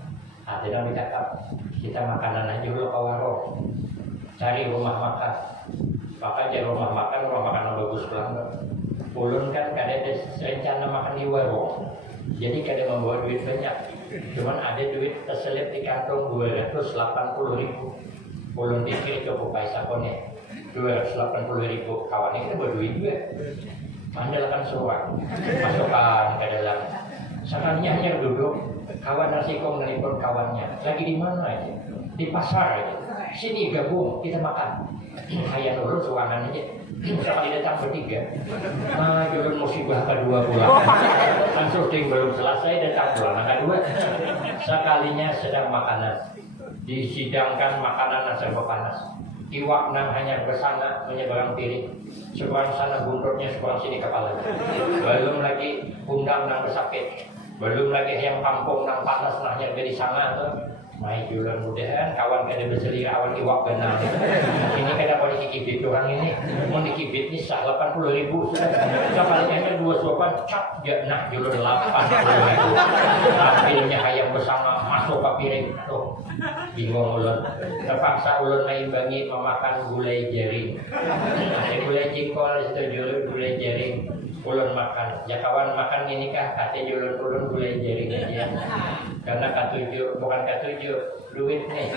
ada yang dicakap, kita makanan aja dulu ke warung, cari rumah makan. Maka aja rumah makan yang bagus banget. Ulun kan kada ada rencana makan di warung, jadi kada membawa duit banyak. Cuman ada duit terselip di kantong 280.000. Ulun pikir cukup paisakonnya 280.000. Kawannya kita bawa duit juga. Mandalkan suara, masukkan ke dalam. Sekalinya hanya duduk, kawan nasi kong nelpon kawannya. Lagi di mana aja? Di pasar aja. Sini gabung, kita makan. Ayah nurut ruangan aja. Sekali datang bertiga. Nah, jurun musibah kedua pulang. Kan syuting belum selesai, datang pulang kedua. Sekalinya sedang makanan. Disidangkan makanan yang serba panas. Iwak nang hanya bersana menyeberang piring. Seberang sana buntutnya, seberang sini kepalanya. Belum lagi undang nang kesakit. Belum lagi yang kampung nang panas nahnya dari sana tuh. Mai jualan mudahan kawan kada berselir awan iwak benar. Ini kada boleh dikibit orang ini. Mau dikibit ni sah 80.000 sudah. Kapalnya 2 suapan cap dia nak jualan 80.000. Tampilnya ayam bersama masuk ke piring tuh. Bingung ulun. Terpaksa ulun maimbangi memakan gulai jaring. Ada gulai jengkol itu jualan gulai jaring. Ulun makan. Ya kawan makan ini kah? Kata jualan ulun gulai jaring aja. Karena K7 bukan K7 duit nih.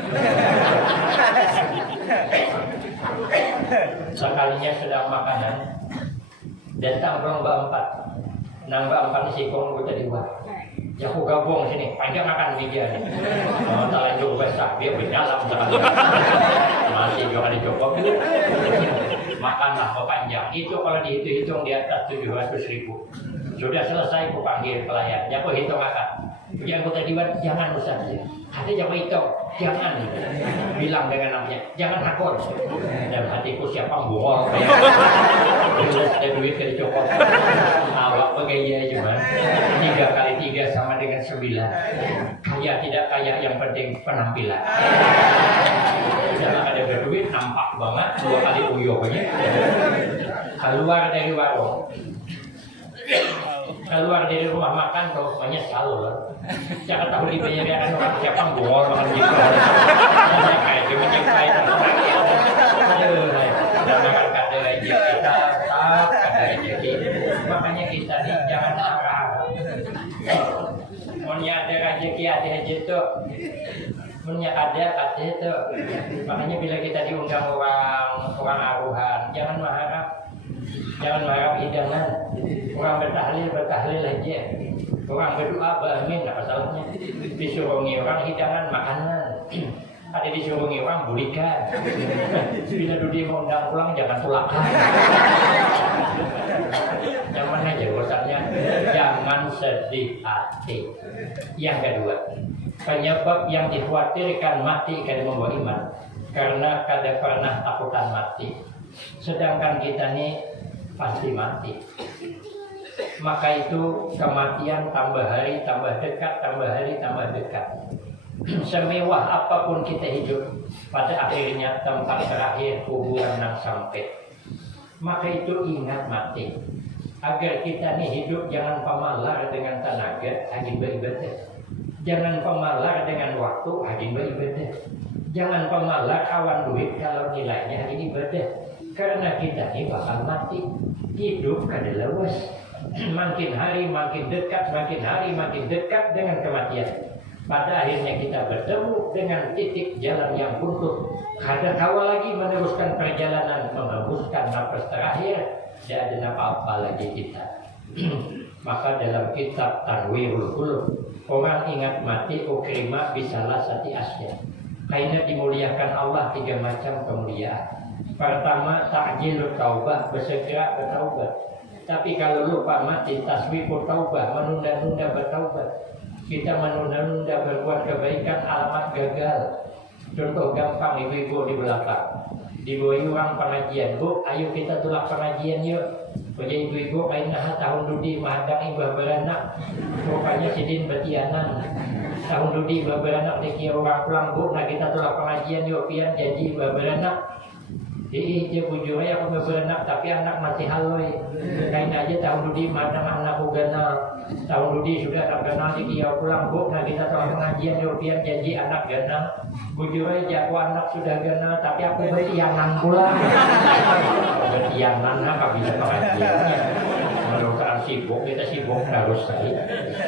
Sekalinya sedang makanan datang Mbak 4. Nang Mbak 4 ni sikong kita di luar. Ya aku gabung sini, panjang akan meja nih. Tak lanjut besar, dia berdalam sekali. Masih juga ada cukup. Makanlah panjang. Itu kalau dihitung di atas 700.000. Sudah selesai aku panggil pelayan. Aku hitung akan. Yang anggota dewan jangan Ustaz. Ada yang hitung, jangan. Bilang dengan namanya, jangan takut. Dan hatiku siapa bohong. Jelas ada duit dari cukup. Awak pegaya cuma 3 kali 3 sama dengan 9. Kaya tidak kaya yang penting penampilan. Jangan ada berduit nampak banget 2 kali uyuhnya. Keluar dari warung. Keluar dari rumah makan tuh menyesal loh. Jangan tahu dibayarkan orang siapa bor makan gitu. Saya kayak dia menyukai aduh, jangan kata aja kita kata aja makanya kita nih jangan arah. Punya ada rezeki ada aja tuh. Punya ada kata itu. Makanya bila kita diundang orang aruhan, jangan mengharap hidangan. Orang bertahlil aja. Orang berdoa amin, apa salahnya? Disuruh orang hidangan makanan. Ada disuruh orang burikan. Bila Dudi mau undang pulang jangan tulakan. Jangan aja bosannya. Jangan sedih hati. Yang kedua, penyebab yang dikhawatirkan mati kada membawa iman karena kada pernah takutan mati. Sedangkan kita nih pasti mati. Maka itu kematian tambah hari tambah dekat, tambah hari tambah dekat. Semewah apapun kita hidup, pada akhirnya tempat terakhir kuburan yang sampai. Maka itu ingat mati. Agar kita nih hidup jangan pemalar dengan tenaga, hajin beribadah. Jangan pemalar dengan waktu, hajin beribadah. Jangan pemalar awan duit kalau nilainya hajin ibadah. Karena kita ini bakal mati. Hidup kada lewas. Makin hari makin dekat, makin hari makin dekat dengan kematian. Pada akhirnya kita bertemu dengan titik jalan yang buntu. Kada tahu lagi meneruskan perjalanan, mengembuskan nafas terakhir. Tidak ada apa-apa lagi kita. Maka dalam kitab Tanwirul Qulub, orang ingat mati ukrima bisalah sati asya. Karena dimuliakan Allah 3 macam kemuliaan. Pertama, ta'jilut taubah, bersegera bertaubat. Tapi kalau lupa mati, taswifut taubah, menunda-nunda bertaubat. Kita menunda-nunda berbuat kebaikan, alamat gagal. Contoh gampang, ibu-ibu di belakang dibawa orang pengajian, bu, ayo kita tulak pengajian yuk. Jadi ibu-ibu main tahun dudi mahadang ibu beranak. Rupanya sidin betianan. Tahun dudi ibu beranak dikira orang pulang, bu, nah kita tulak pengajian yuk, pian janji ibu beranak. Dia bujurnya aku beranak tapi anak masih haloi. Kain aja tahun dudi madang anakku ganal. Tahun dudi sudah anak ganal dikira pulang, bu, nah kita tulak pengajian yuk, pian janji anak ganal. Bujurnya aku anak sudah ganal tapi aku betianan pula. Betianan apa bisa pengajiannya? Menurut sibuk, kita sibuk harus sekali.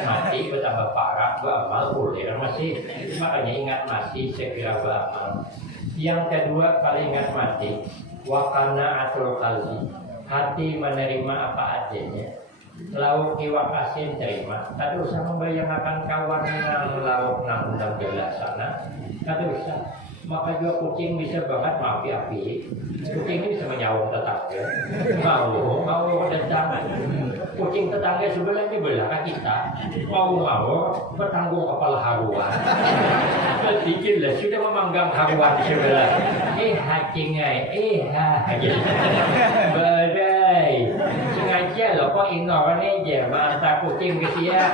Mati bertambah parah, beramal boleh masih. Makanya ingat masih segera beramal. Yang kedua paling ingat mati, wakana atul kalbi, hati menerima apa adanya. Lauk iwak asin terima. Tak usah membayangkan kawan yang lauk nang undang gelas sana. Tak usah. Maka juga kucing bisa banget api-api. Kucing ini bisa menyawang tetangga. Mau datang. Kucing tetangga sebenarnya belakang kita. Mau bertanggung kepala haruan. Sedikit lah sudah memanggang haruan di sebelah. Hacingai, badai. Sengaja loh kok ingor aja mata kucing kesia.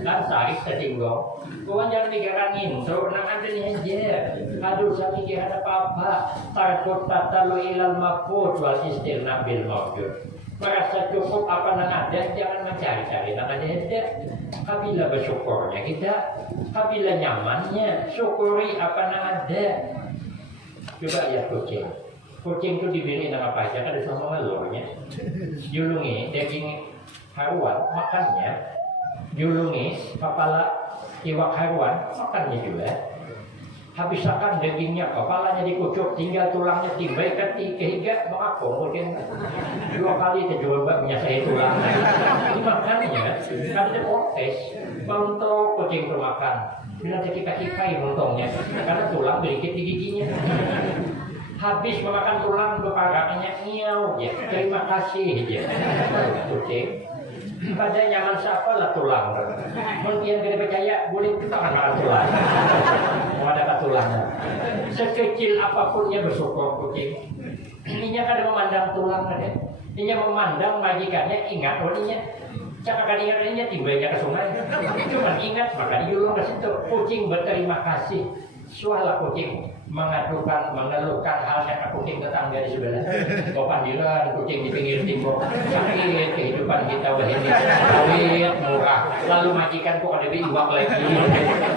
Kan sarik tertinggung. Bukan jangan digeranin, so nang ada nih aja. Aduh, saya mikir ada apa-apa. Takut tatalu ilal mafud wal istirna bil mawjud. Merasa cukup apa nang ada, jangan mencari-cari nang ada. Apabila bersyukurnya kita, apabila nyamannya, syukuri apa nang ada. Coba lihat kucing. Kucing itu diberi nang apa aja, kan ada semua ngelurnya. Julungi daging haruan, makannya. Julungi kepala iwak haruan, makannya juga. Habiskan dagingnya, kepalanya dikucuk, tinggal tulangnya timbaikan kehiga mengapung mungkin 2 kali tercoba menyasai tulang. Dimakannya, ada protes untuk kucing itu makan. Bila kaki-kaki untungnya, karena tulang sedikit di giginya. Habis memakan tulang beparangannya ngiau ya, terima kasih ya. Kucing. Pada nyaman siapa lah tulang. Mungkin kita percaya boleh kita makan tulang. Mau ada tulangnya. Sekecil apapunnya bersyukur kucing. Ininya kan memandang tulang ada. Ininya memandang majikannya ingat ininya. Jangan ingat ininya timbanya ke sungai. Cuma ingat maka diulung ke situ. Kucing berterima kasih. Suara kucing mengadukan, mengeluhkan halnya ke kucing tetangga di sebelah. Panggilan kucing di pinggir timbok, sakit kehidupan kita begini, kawin murah. Lalu majikan kok ada iwak lagi,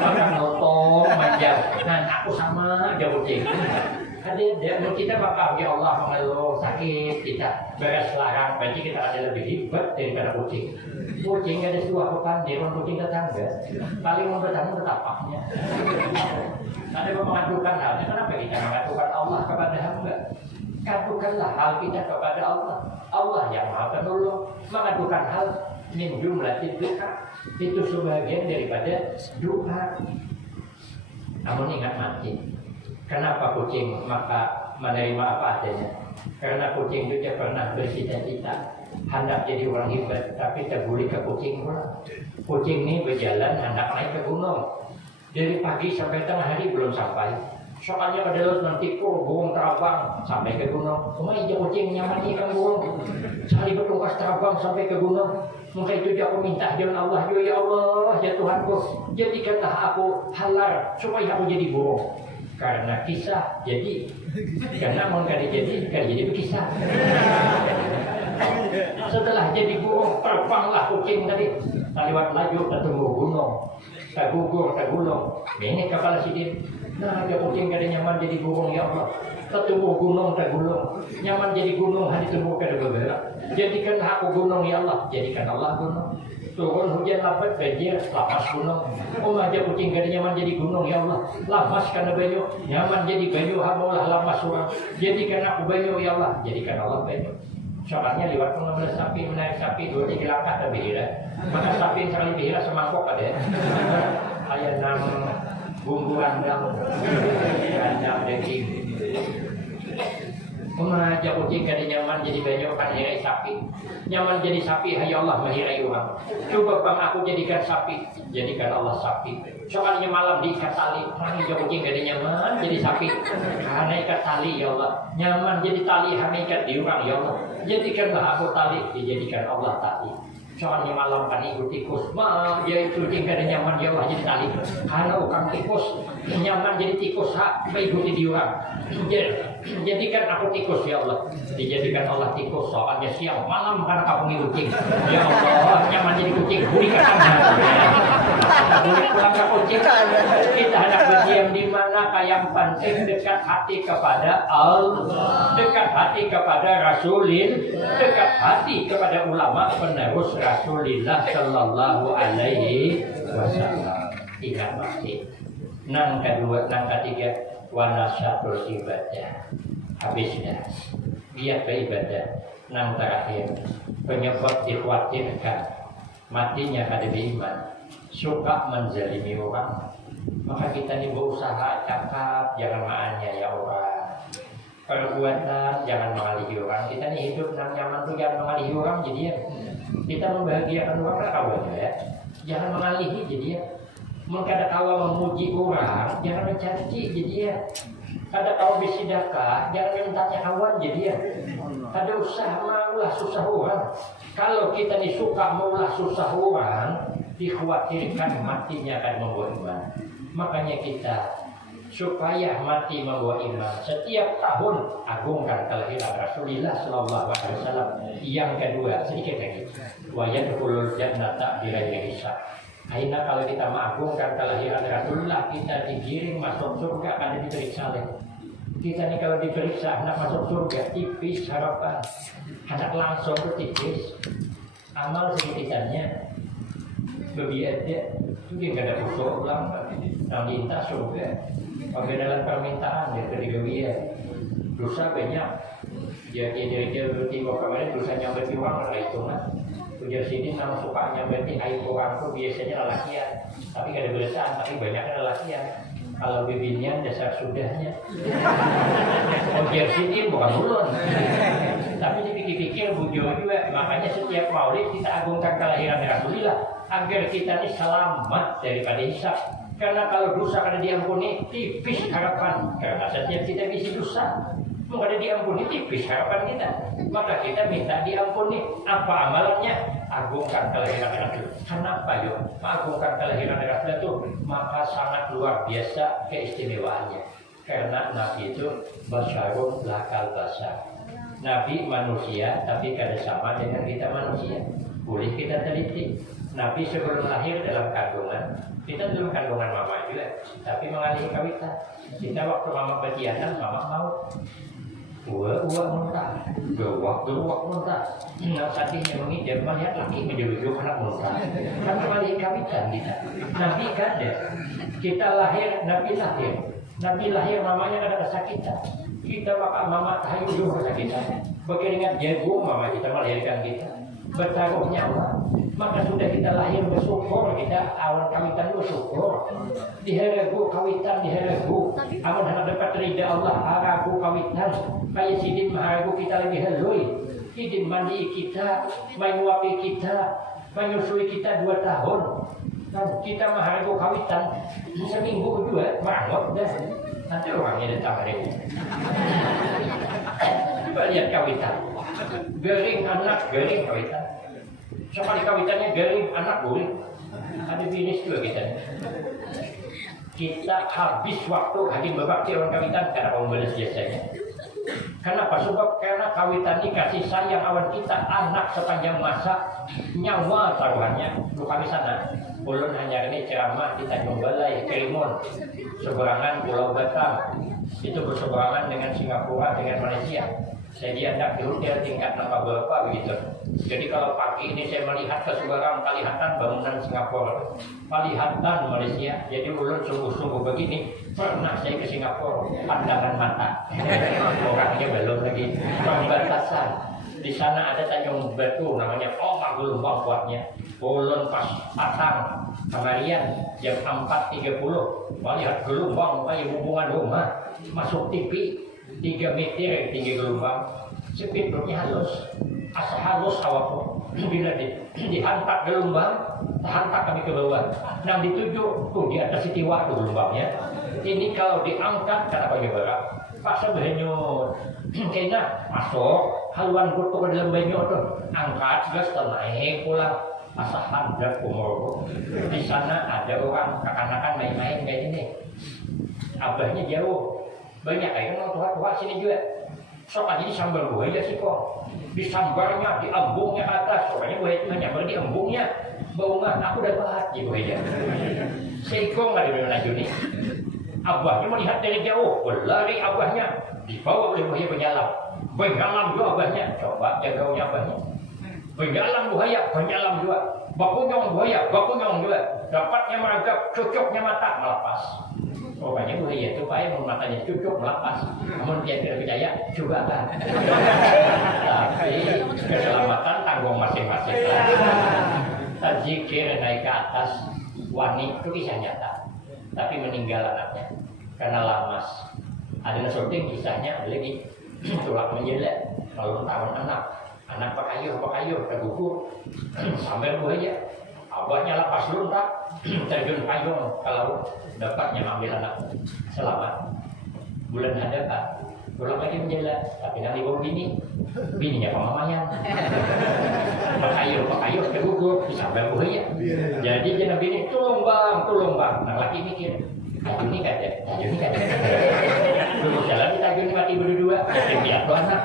makan notong, manjat. Nah aku sama aja kucing. Ada kita bakal ya Allah mengeluh sakit kita beres larang, berarti kita ada lebih hebat daripada kucing. Kucing ada suapan, dia kucing tetangga, paling mempertahankan betapaknya. Ada mengadukan halnya, kenapa kita mengadukan Allah kepada hamba? Kadukanlah hal kita kepada Allah. Allah yang maha penolong. Mengadukan hal min jumlatil doa itu sebagian daripada doa. Namun ingat mati. Kenapa kucing maka menerima apa adanya? Karena kucing itu dia pernah bercita-cita hendak jadi orang hebat, tapi terbuli ke kucing pula. Kucing ini berjalan hendak naik ke gunung. Dari pagi sampai tengah hari belum sampai. Soalnya ada laut nanti burung terbang sampai ke gunung. Cuma hijau kucing nyaman ikan burung. Sekali bertungkas terbang sampai ke gunung. Maka itu dia aku minta dengan Allah, ya Allah, ya Tuhanku, jadikanlah aku halal supaya aku jadi burung. Karena kisah jadi, karena mau jadi berkisah. Setelah jadi burung terbanglah kucing tadi. Lewat laju ketemu gunung. Tergugur, tergulung. Ini kepala sidin. Nah, dia kucing kada nyaman jadi burung ya Allah. Ketemu gunung tergulung. Nyaman jadi gunung hari temu kada bergerak. Jadikanlah aku gunung ya Allah. Jadikan Allah gunung. Turun hujan lebat banjir, lapas gunung. Aja kucing kada nyaman jadi gunung ya Allah. Lapas karena banyu. Nyaman jadi banyu, hamulah lapas surang. Jadikan aku banyu ya Allah. Jadikan Allah banyu. Soalnya lewat mengambil sapi, menarik sapi 2-3 langkah lebih hira. Maka sapi yang sekali bihira semangkok ada. Ayat 6 bumbu randang daging. Mengajak kucing kada nyaman jadi banyak kan hirai sapi. Nyaman jadi sapi, ya Allah menghirai orang. Coba bang aku jadikan sapi, jadikan Allah sapi. Soalnya malam diikat tali, mengajak kucing kada nyaman jadi sapi. Karena ikat tali ya Allah. Nyaman jadi tali, hanya ikat di orang ya Allah. Jadikanlah aku tali, dijadikan Allah tali. Soalnya malam kan ikut tikus, dia itu kada nyaman ya Allah jadi tali. Karena ukang tikus, nyaman jadi tikus hak, mengikuti di orang. Jadikan aku tikus ya Allah. Dijadikan Allah tikus soalnya siang malam karena kamu ngikutin. Ya Allah, nyaman jadi kucing. Berikan pulang ke kucing. Kita hendak berdiam di mana yang penting dekat hati kepada Allah, dekat hati kepada Rasulullah, dekat hati kepada ulama penerus Rasulullah Sallallahu Alaihi Wasallam. Ingat masih. Nang kedua, nang ketiga. Wanasatul ibadah. Habisnya dia ke ibadah. Nang terakhir penyebab dikhawatirkan matinya kada beriman, suka menzalimi orang. Maka kita ini berusaha cakap jangan maannya ya orang, perbuatan jangan mengalihi orang. Kita ini hidup nang nyaman tuh jangan mengalihi orang. Jadi ya kita membahagiakan orang lah kawan ya. Jangan mengalihi jadi ya. Mengkada kau memuji orang, jangan mencaci jadi ya. Kada kau bersedekah, jangan mintanya kawan jadi ya. Kada usah maulah susah orang. Kalau kita ni suka maulah susah orang, dikhawatirkan matinya akan membawa iman. Makanya kita supaya mati membawa iman, setiap tahun agungkan kelahiran Rasulullah Sallallahu Alaihi Wasallam. Yang kedua sedikit lagi, wa yadkhulul jannata bighairi hisab. Akhirnya kalau kita mengagungkan kelahiran Rasulullah, kita digiring masuk surga karena diperiksa lagi. Kita ini kalau diperiksa hendak masuk surga tipis harapan, hendak langsung ke tipis. Amal sedikitnya bebiadnya itu dia nggak ada usul ulang, yang minta surga. pembenaran permintaan dari ketiga dia dosa banyak. Jadi dia tiba kemarin dosanya berkurang lah itu kan. Ujar sini nama sukanya berarti aib orang tuh biasanya lelakian, tapi gak ada belasan, tapi banyaknya lelakian. Kalau bibirnya dasar sudahnya. Ujar sini bukan ulun. Tapi dipikir-pikir bujur juga, makanya setiap maulid kita agungkan kelahiran Rasulullah agar kita ini selamat daripada hisab. Karena kalau dosa kada diampuni, tipis harapan. Karena setiap kita bisa dosa, mau kada diampuni, tipis harapan kita. Maka kita minta diampuni. Apa amalannya? Agungkan kelahiran Rasul. Kenapa yuk? Mengagungkan kelahiran Rasul itu maka sangat luar biasa keistimewaannya. Karena Nabi itu basyarun lakal basar. Nabi manusia, tapi kada sama dengan kita manusia. Boleh kita teliti. Nabi sebelum lahir dalam kandungan, kita dalam kandungan mama juga, tapi mengalih kawitan. Kita waktu mama betianan, mama mau uak muntah, gewak muntah. Saking mengidam melihat laki menjadi anak muntah. Kan mengalih kawitan kita. Nabi kada. Kita lahir, Nabi lahir mamanya ada kesakitan. Kita maka mama tahu juga kesakitan. Berkeringat jagung mama kita melahirkan kita. Bertaruh nyawa. Maka sudah kita lahir bersyukur, kita awal kawitan bersyukur. Diheragu kawitan, diheragu. Amun hendak dapat ridha Allah, haragu kawitan. Kaya sidin maharagu kita lebih halui. Sidin mandi kita, menyuapi kita, menyusui kita 2 tahun. Nah, kita maharagu kawitan, seminggu juga, mangot dah. Nanti orangnya datang hari ini. Coba lihat kawitan. Gering anak, gering kawitan. Sekali kawitannya garing anak boleh. Ada finish juga kita. Kita habis waktu hakim berbakti orang kawitan karena pembalas biasanya. Kenapa? Sebab karena kawitan ini kasih sayang awan kita anak sepanjang masa nyawa taruhannya lu kami sana. Ulun hanya ini ceramah di Tanjung Balai, Karimun, seberangan Pulau Batam. Itu berseberangan dengan Singapura, dengan Malaysia. Saya dianggap di hotel tingkat nomor berapa begitu. Jadi kalau pagi ini saya melihat ke seberang kelihatan bangunan Singapura, kelihatan Malaysia. Jadi ulun sungguh-sungguh begini. Pernah saya ke Singapura, pandangan mata. Orangnya belum lagi pembatasan. Di sana ada Tanjung Batu namanya, gelombang kuatnya. Ulun pas pasang kemarian jam 4.30, melihat gelombang kayak hubungan rumah masuk TV. 3 meter tinggi gelombang, speedboatnya halus, asal halus awakku. Bila dihantar gelombang, hantar kami ke bawah. Nah dituju tuh di atas sitiwa tuh gelombangnya. Ini kalau diangkat kata bagi berat, pasal benyut, kena masuk, haluan butuh ke dalam benyut tuh, angkat gas naik pulang. Asal handap umur. Di sana ada orang kekanakan main-main kayak ini. Abahnya jauh. Banyak kayak orang tua-tua sini juga. Sok aja disambal buaya sih kok. Disambarnya, diambungnya ke atas. Soalnya buaya itu hanya di embungnya. Baungan, aku udah bahat di buaya. Seiko nggak di mana nih. Abahnya melihat dari jauh, berlari abahnya. Dibawa oleh buaya penyalam. Penyalam juga abahnya. Coba jagaunya abahnya. Penyalam juga. Bakunyong buaya, bakunyong juga. Dapatnya meragap, cocoknya mata, melepas. Pokoknya buaya itu baik, matanya cucuk melepas. Namun dia tidak percaya, coba kan. Tapi keselamatan tanggung masing-masing. Zikir naik ke atas, wani itu kisah nyata. Tapi meninggal anaknya karena lamas. Ada syuting kisahnya, ada lagi tulak menjelek, lalu tahun anak pakayuh, tergugur, sambil buaya. Abahnya lepas luntak, terjun payung kalau dapatnya ambil anak selamat. Bulan hadapan, pulang lagi menjelat, tapi nanti bawa bininya pemamayan. Pakayuh tergugur, sambil buaya. Jadi jangan bini, tolong bang. Nah laki mikir, tajun ini kan ada. Dulu jalan kita tajun mati berdua, jadi biar tuh anak.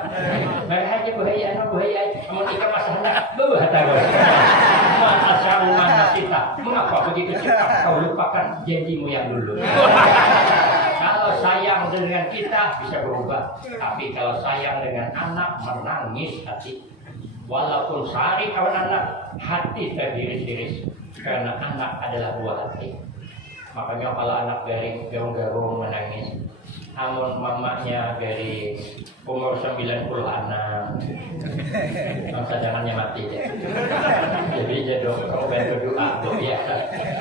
Mereka aja buaya, mau ikan masa anak, berbahata bos. Mana kita? Mengapa begitu cepat kau lupakan janjimu yang dulu? Kalau sayang dengan kita bisa berubah, tapi kalau sayang dengan anak menangis hati. Walaupun sehari kawan anak, hati teriris-iris karena anak adalah buah hati. Makanya kalau anak dari garung-garung menangis, amun mamanya dari umur 96, cadangannya mati ya. Jadi jadi kalau berdoa tuh ya,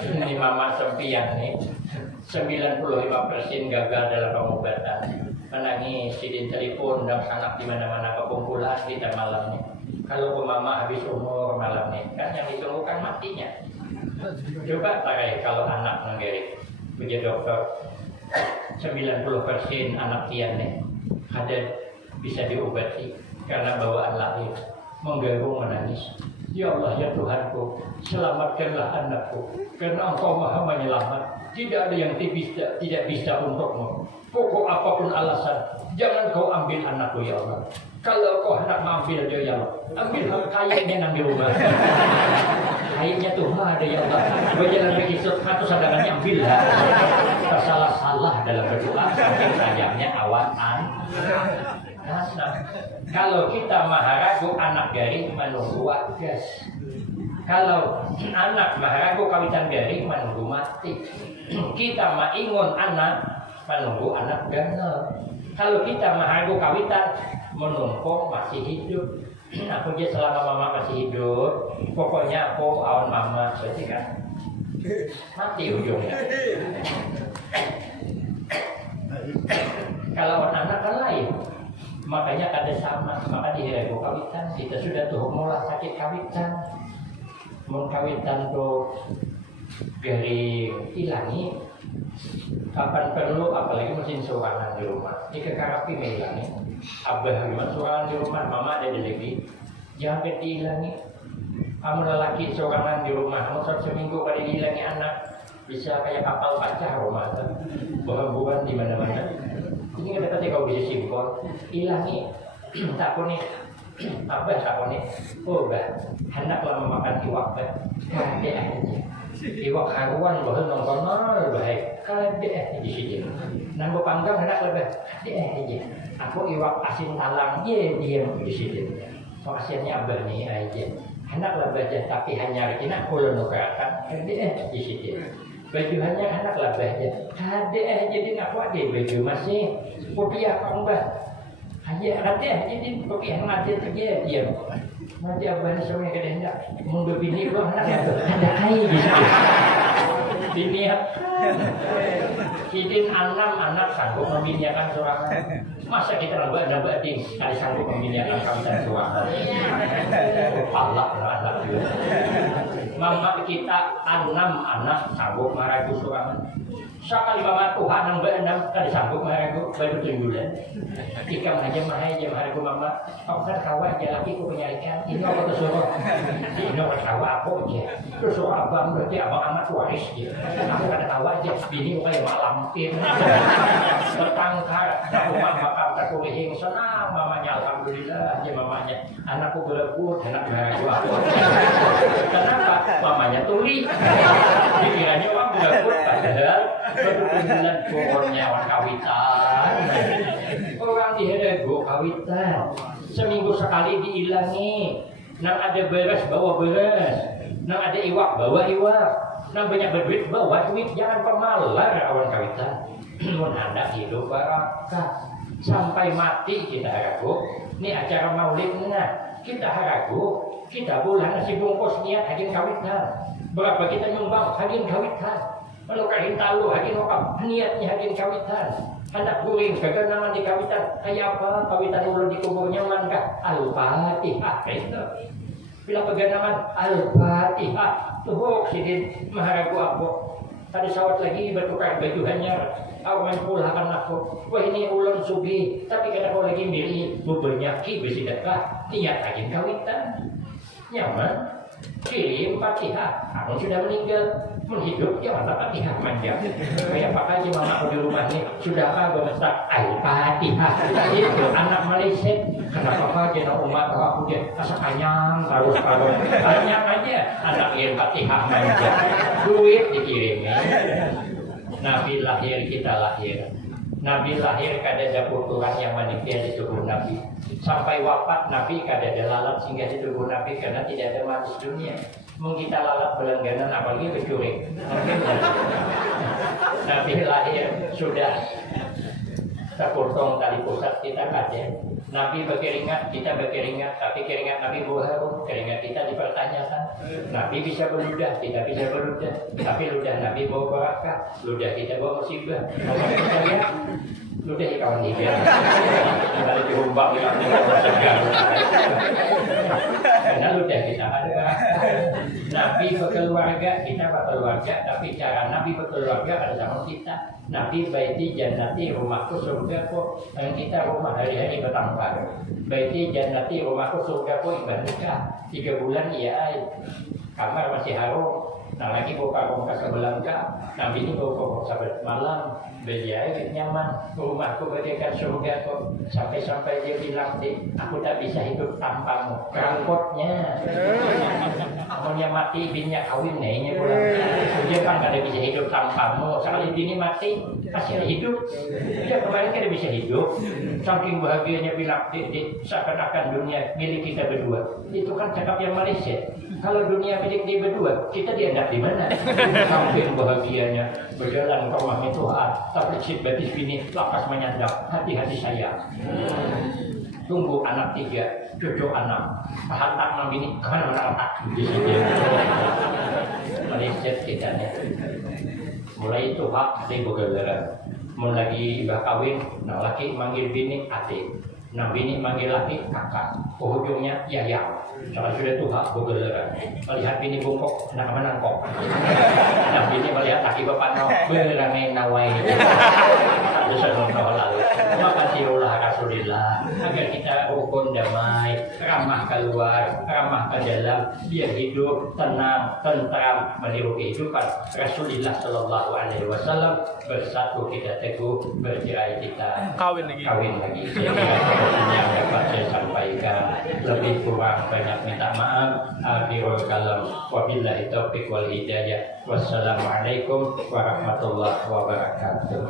ini mama sempian nih, 95% gagal dalam pengobatan. Menangis, sidin telepon dan anak di mana-mana kekumpulan di malamnya. Kalau mama habis umur malamnya, kan yang ditunggu kan matinya. Coba pakai kalau anak menggerik, punya dokter 90% anak pian nih ada bisa diobati karena bawaan lahir, menggarung menangis. Ya Allah ya Tuhanku, selamatkanlah anakku karena Engkau Maha Menyelamat. Tidak ada yang tidak bisa untukmu. Pokok apapun alasan, jangan kau ambil anakku ya Allah. Kalau kau hendak mengambil dia ya Allah, ambil kayaknya ngambil rumah. Kayaknya tuh ada ya Allah. Berjalan begitu, satu sadangannya ambil lah. Tersalah-salah dalam berdoa, saking sayangnya awatan. Nah, kalau kita maharagu anak garing menunggu wagas. Kalau anak maharagu kawitan garing menunggu mati. Kita maingun anak menunggu anak ganal. Kalau kita maharagu kawitan menumpuk masih hidup. Aku dia selama mama masih hidup, pokoknya aku awan mama, berarti kan mati ujungnya. Kalau anak kan lain, makanya kada sama, maka dihiragu kawitan. Kita sudah tuh mulai sakit kawitan, mau kawitan tuh dari hilangi. Kapan perlu, apalagi mesin surangan di rumah. Ini kekarapi menghilangi. Abah memang surangan di rumah, mama ada lagi. Jangan dihilangi. Kamu lelaki surangan di rumah, kamu seminggu pada dihilangi anak. Bisa kayak kapal kaca rumah, berhamburan di mana-mana. Ini kata kau bisa simpul, hilangi. Takut nih, abah takut nih. Oh bah, hendaklah memakan iwak bah. Kade aja. Iwak haruan bahkan nongkrong baik. Kade di sini. Nang panggang hendak lebih. Kade aja. Aku iwak asin talang, ye diam di sini. So asinnya abah nih aja. Hendak lebih aja, tapi hanya kita kulon nukarkan. Kade di sini. Baju hanya hendak lebih aja. Kade jadi nak buat deh baju masih. Kopi apa mbak? Hanya kade jadi kopi yang mati aja diam. Nanti abang semua yang hendak mundur bini gua hendak ada air di situ. Bini Kidin anak sanggup memiliakan suara. Masa kita nambah ding kali sanggup memiliakan kawitan suara. Allah anak juga. Mama kita 6 anak sanggup maragu suara. Sekali mama Tuhan nambah 6 kali sanggup maragu baru 7 bulan. Ikam aja maragu mama. Kau kan kawan aja lagi ku penyarikan. Ini apa tersuruh? Ini apa kawan aku aja. Terus suara abang berarti abang amat waris dia. Aku kada kawan aja. Bini kayak malampir. Tertangkar. Aku mama aku lehing senang mamanya alhamdulillah aja mamanya. Anakku berebut anak maragu aku. Kenapa? Mamanya tuli. Pikirannya orang berebut padahal berbulan pokoknya orang kawitan. Orang dihadagu kawitan. Seminggu sekali diilangi. Nang ada beres bawa beres. Nang ada iwak bawa iwak. Nang banyak berduit bawa duit. Jangan pemalar awan kawitan. Mun hendak hidup barakah. Sampai mati kita haragu. Ini acara maulidnya. Kita haragu. Kita bulan nasi bungkus niat hagin kawitan. Berapa kita nyumbang hagin kawitan. Kalau kain talu hagin wakaf niatnya hagin kawitan. Hendak guring kegenangan di kawitan. Kayak apa kawitan ulun di kuburnya mangga Al-Fatihah itu. Bila kegenangan Al-Fatihah tuh sidin maharagu aku. Tadi sawat lagi bertukar baju hanya. Aku main pulakan aku. Wah ini ulun sugi. Tapi kada kau lagi milih bebernyaki bersedekah niat hagin kawitan. Nyaman. Kirim Fatihah. Aku sudah meninggal. Hidup ya mantap Fatihah manja. Kayak pakai aja mama aku di rumah nih. Sudah apa gue masak Al-Fatihah. Itu anak Malaysia. Kenapa aja nak umat aku dia rasa kanyang terus. Kanyang aja. Anak kirim Fatihah manja. Duit dikirimnya. Nabi lahir kita lahir. Nabi lahir kadada puturan yang manipia di tubuh Nabi. Sampai wafat Nabi kadada lalat singgah di tubuh Nabi karena tidak ada manusia dunia. Mungkin kita lalat berlangganan apalagi bercuri. Nabi lahir sudah terpotong tali pusat kita ada. Nabi berkeringat, kita berkeringat, tapi keringat Nabi bau harum, keringat kita dipertanyakan. Nabi bisa berludah, kita bisa berludah, tapi ludah Nabi bau barakah, ludah kita bau musibah. Kalau kita lihat, ludah di kawan tiga, kalau dihumbang yang segar. Karena ludah kita ada. Nabi berkeluarga, kita berkeluarga, tapi cara Nabi berkeluarga ada sama kita. Nabi baiti jannati rumahku surga kok, dan kita rumah hari-hari bertambah. Baiti jannati rumahku surga kok ibadah nikah 3 bulan iya, kamar masih harum. Nah lagi buka ke sebelah Nabi ini buka sahabat malam, berjaya nyaman, rumahku bagaikan surga kok. Sampai-sampai dia bilang, aku tak bisa hidup tanpamu. Kerangkotnya, amunnya mati bininya kawin nanya pulang. Dia kan kada bisa hidup tanpamu. Sekali bini mati, masih hidup. Dia kemarin kada bisa hidup. Saking bahagianya bilang, seakan-akan dunia milik kita berdua. Itu kan cakap yang Malaysia. Kalau dunia milik dia berdua, kita dianggap di mana? Saking bahagianya berjalan ke rumah Tuhan, tapi si betis bini lakas menyandang hati-hati saya. Tunggu anak 3, cucu anak, hantar nang bini kemana-mana otak di sini. Malaysia kita nih. Mulai itu hak hati bergerak. Mulai lagi bah kawin, nah laki manggil bini adik, nah bini manggil laki kakak. Ujungnya ya. Kalau sudah itu hak bergerak. Melihat bini bungkuk, nak mana kok? Nah bini melihat laki bapak no berangai nawai. Bisa nongol lalu. Makasihullah Rasulillah agar kita rukun damai, ramah keluar, ramah ke dalam, biar hidup tenang, tentram, meniru kehidupan Rasulullah Shallallahu Alaihi Wasallam. Bersatu kita teguh, bercerai kita kawin lagi. Yang dapat saya sampaikan, lebih kurang banyak minta maaf. Akhirul kalam, wabillahi taufiq wal hidayah. Wassalamualaikum warahmatullahi wabarakatuh.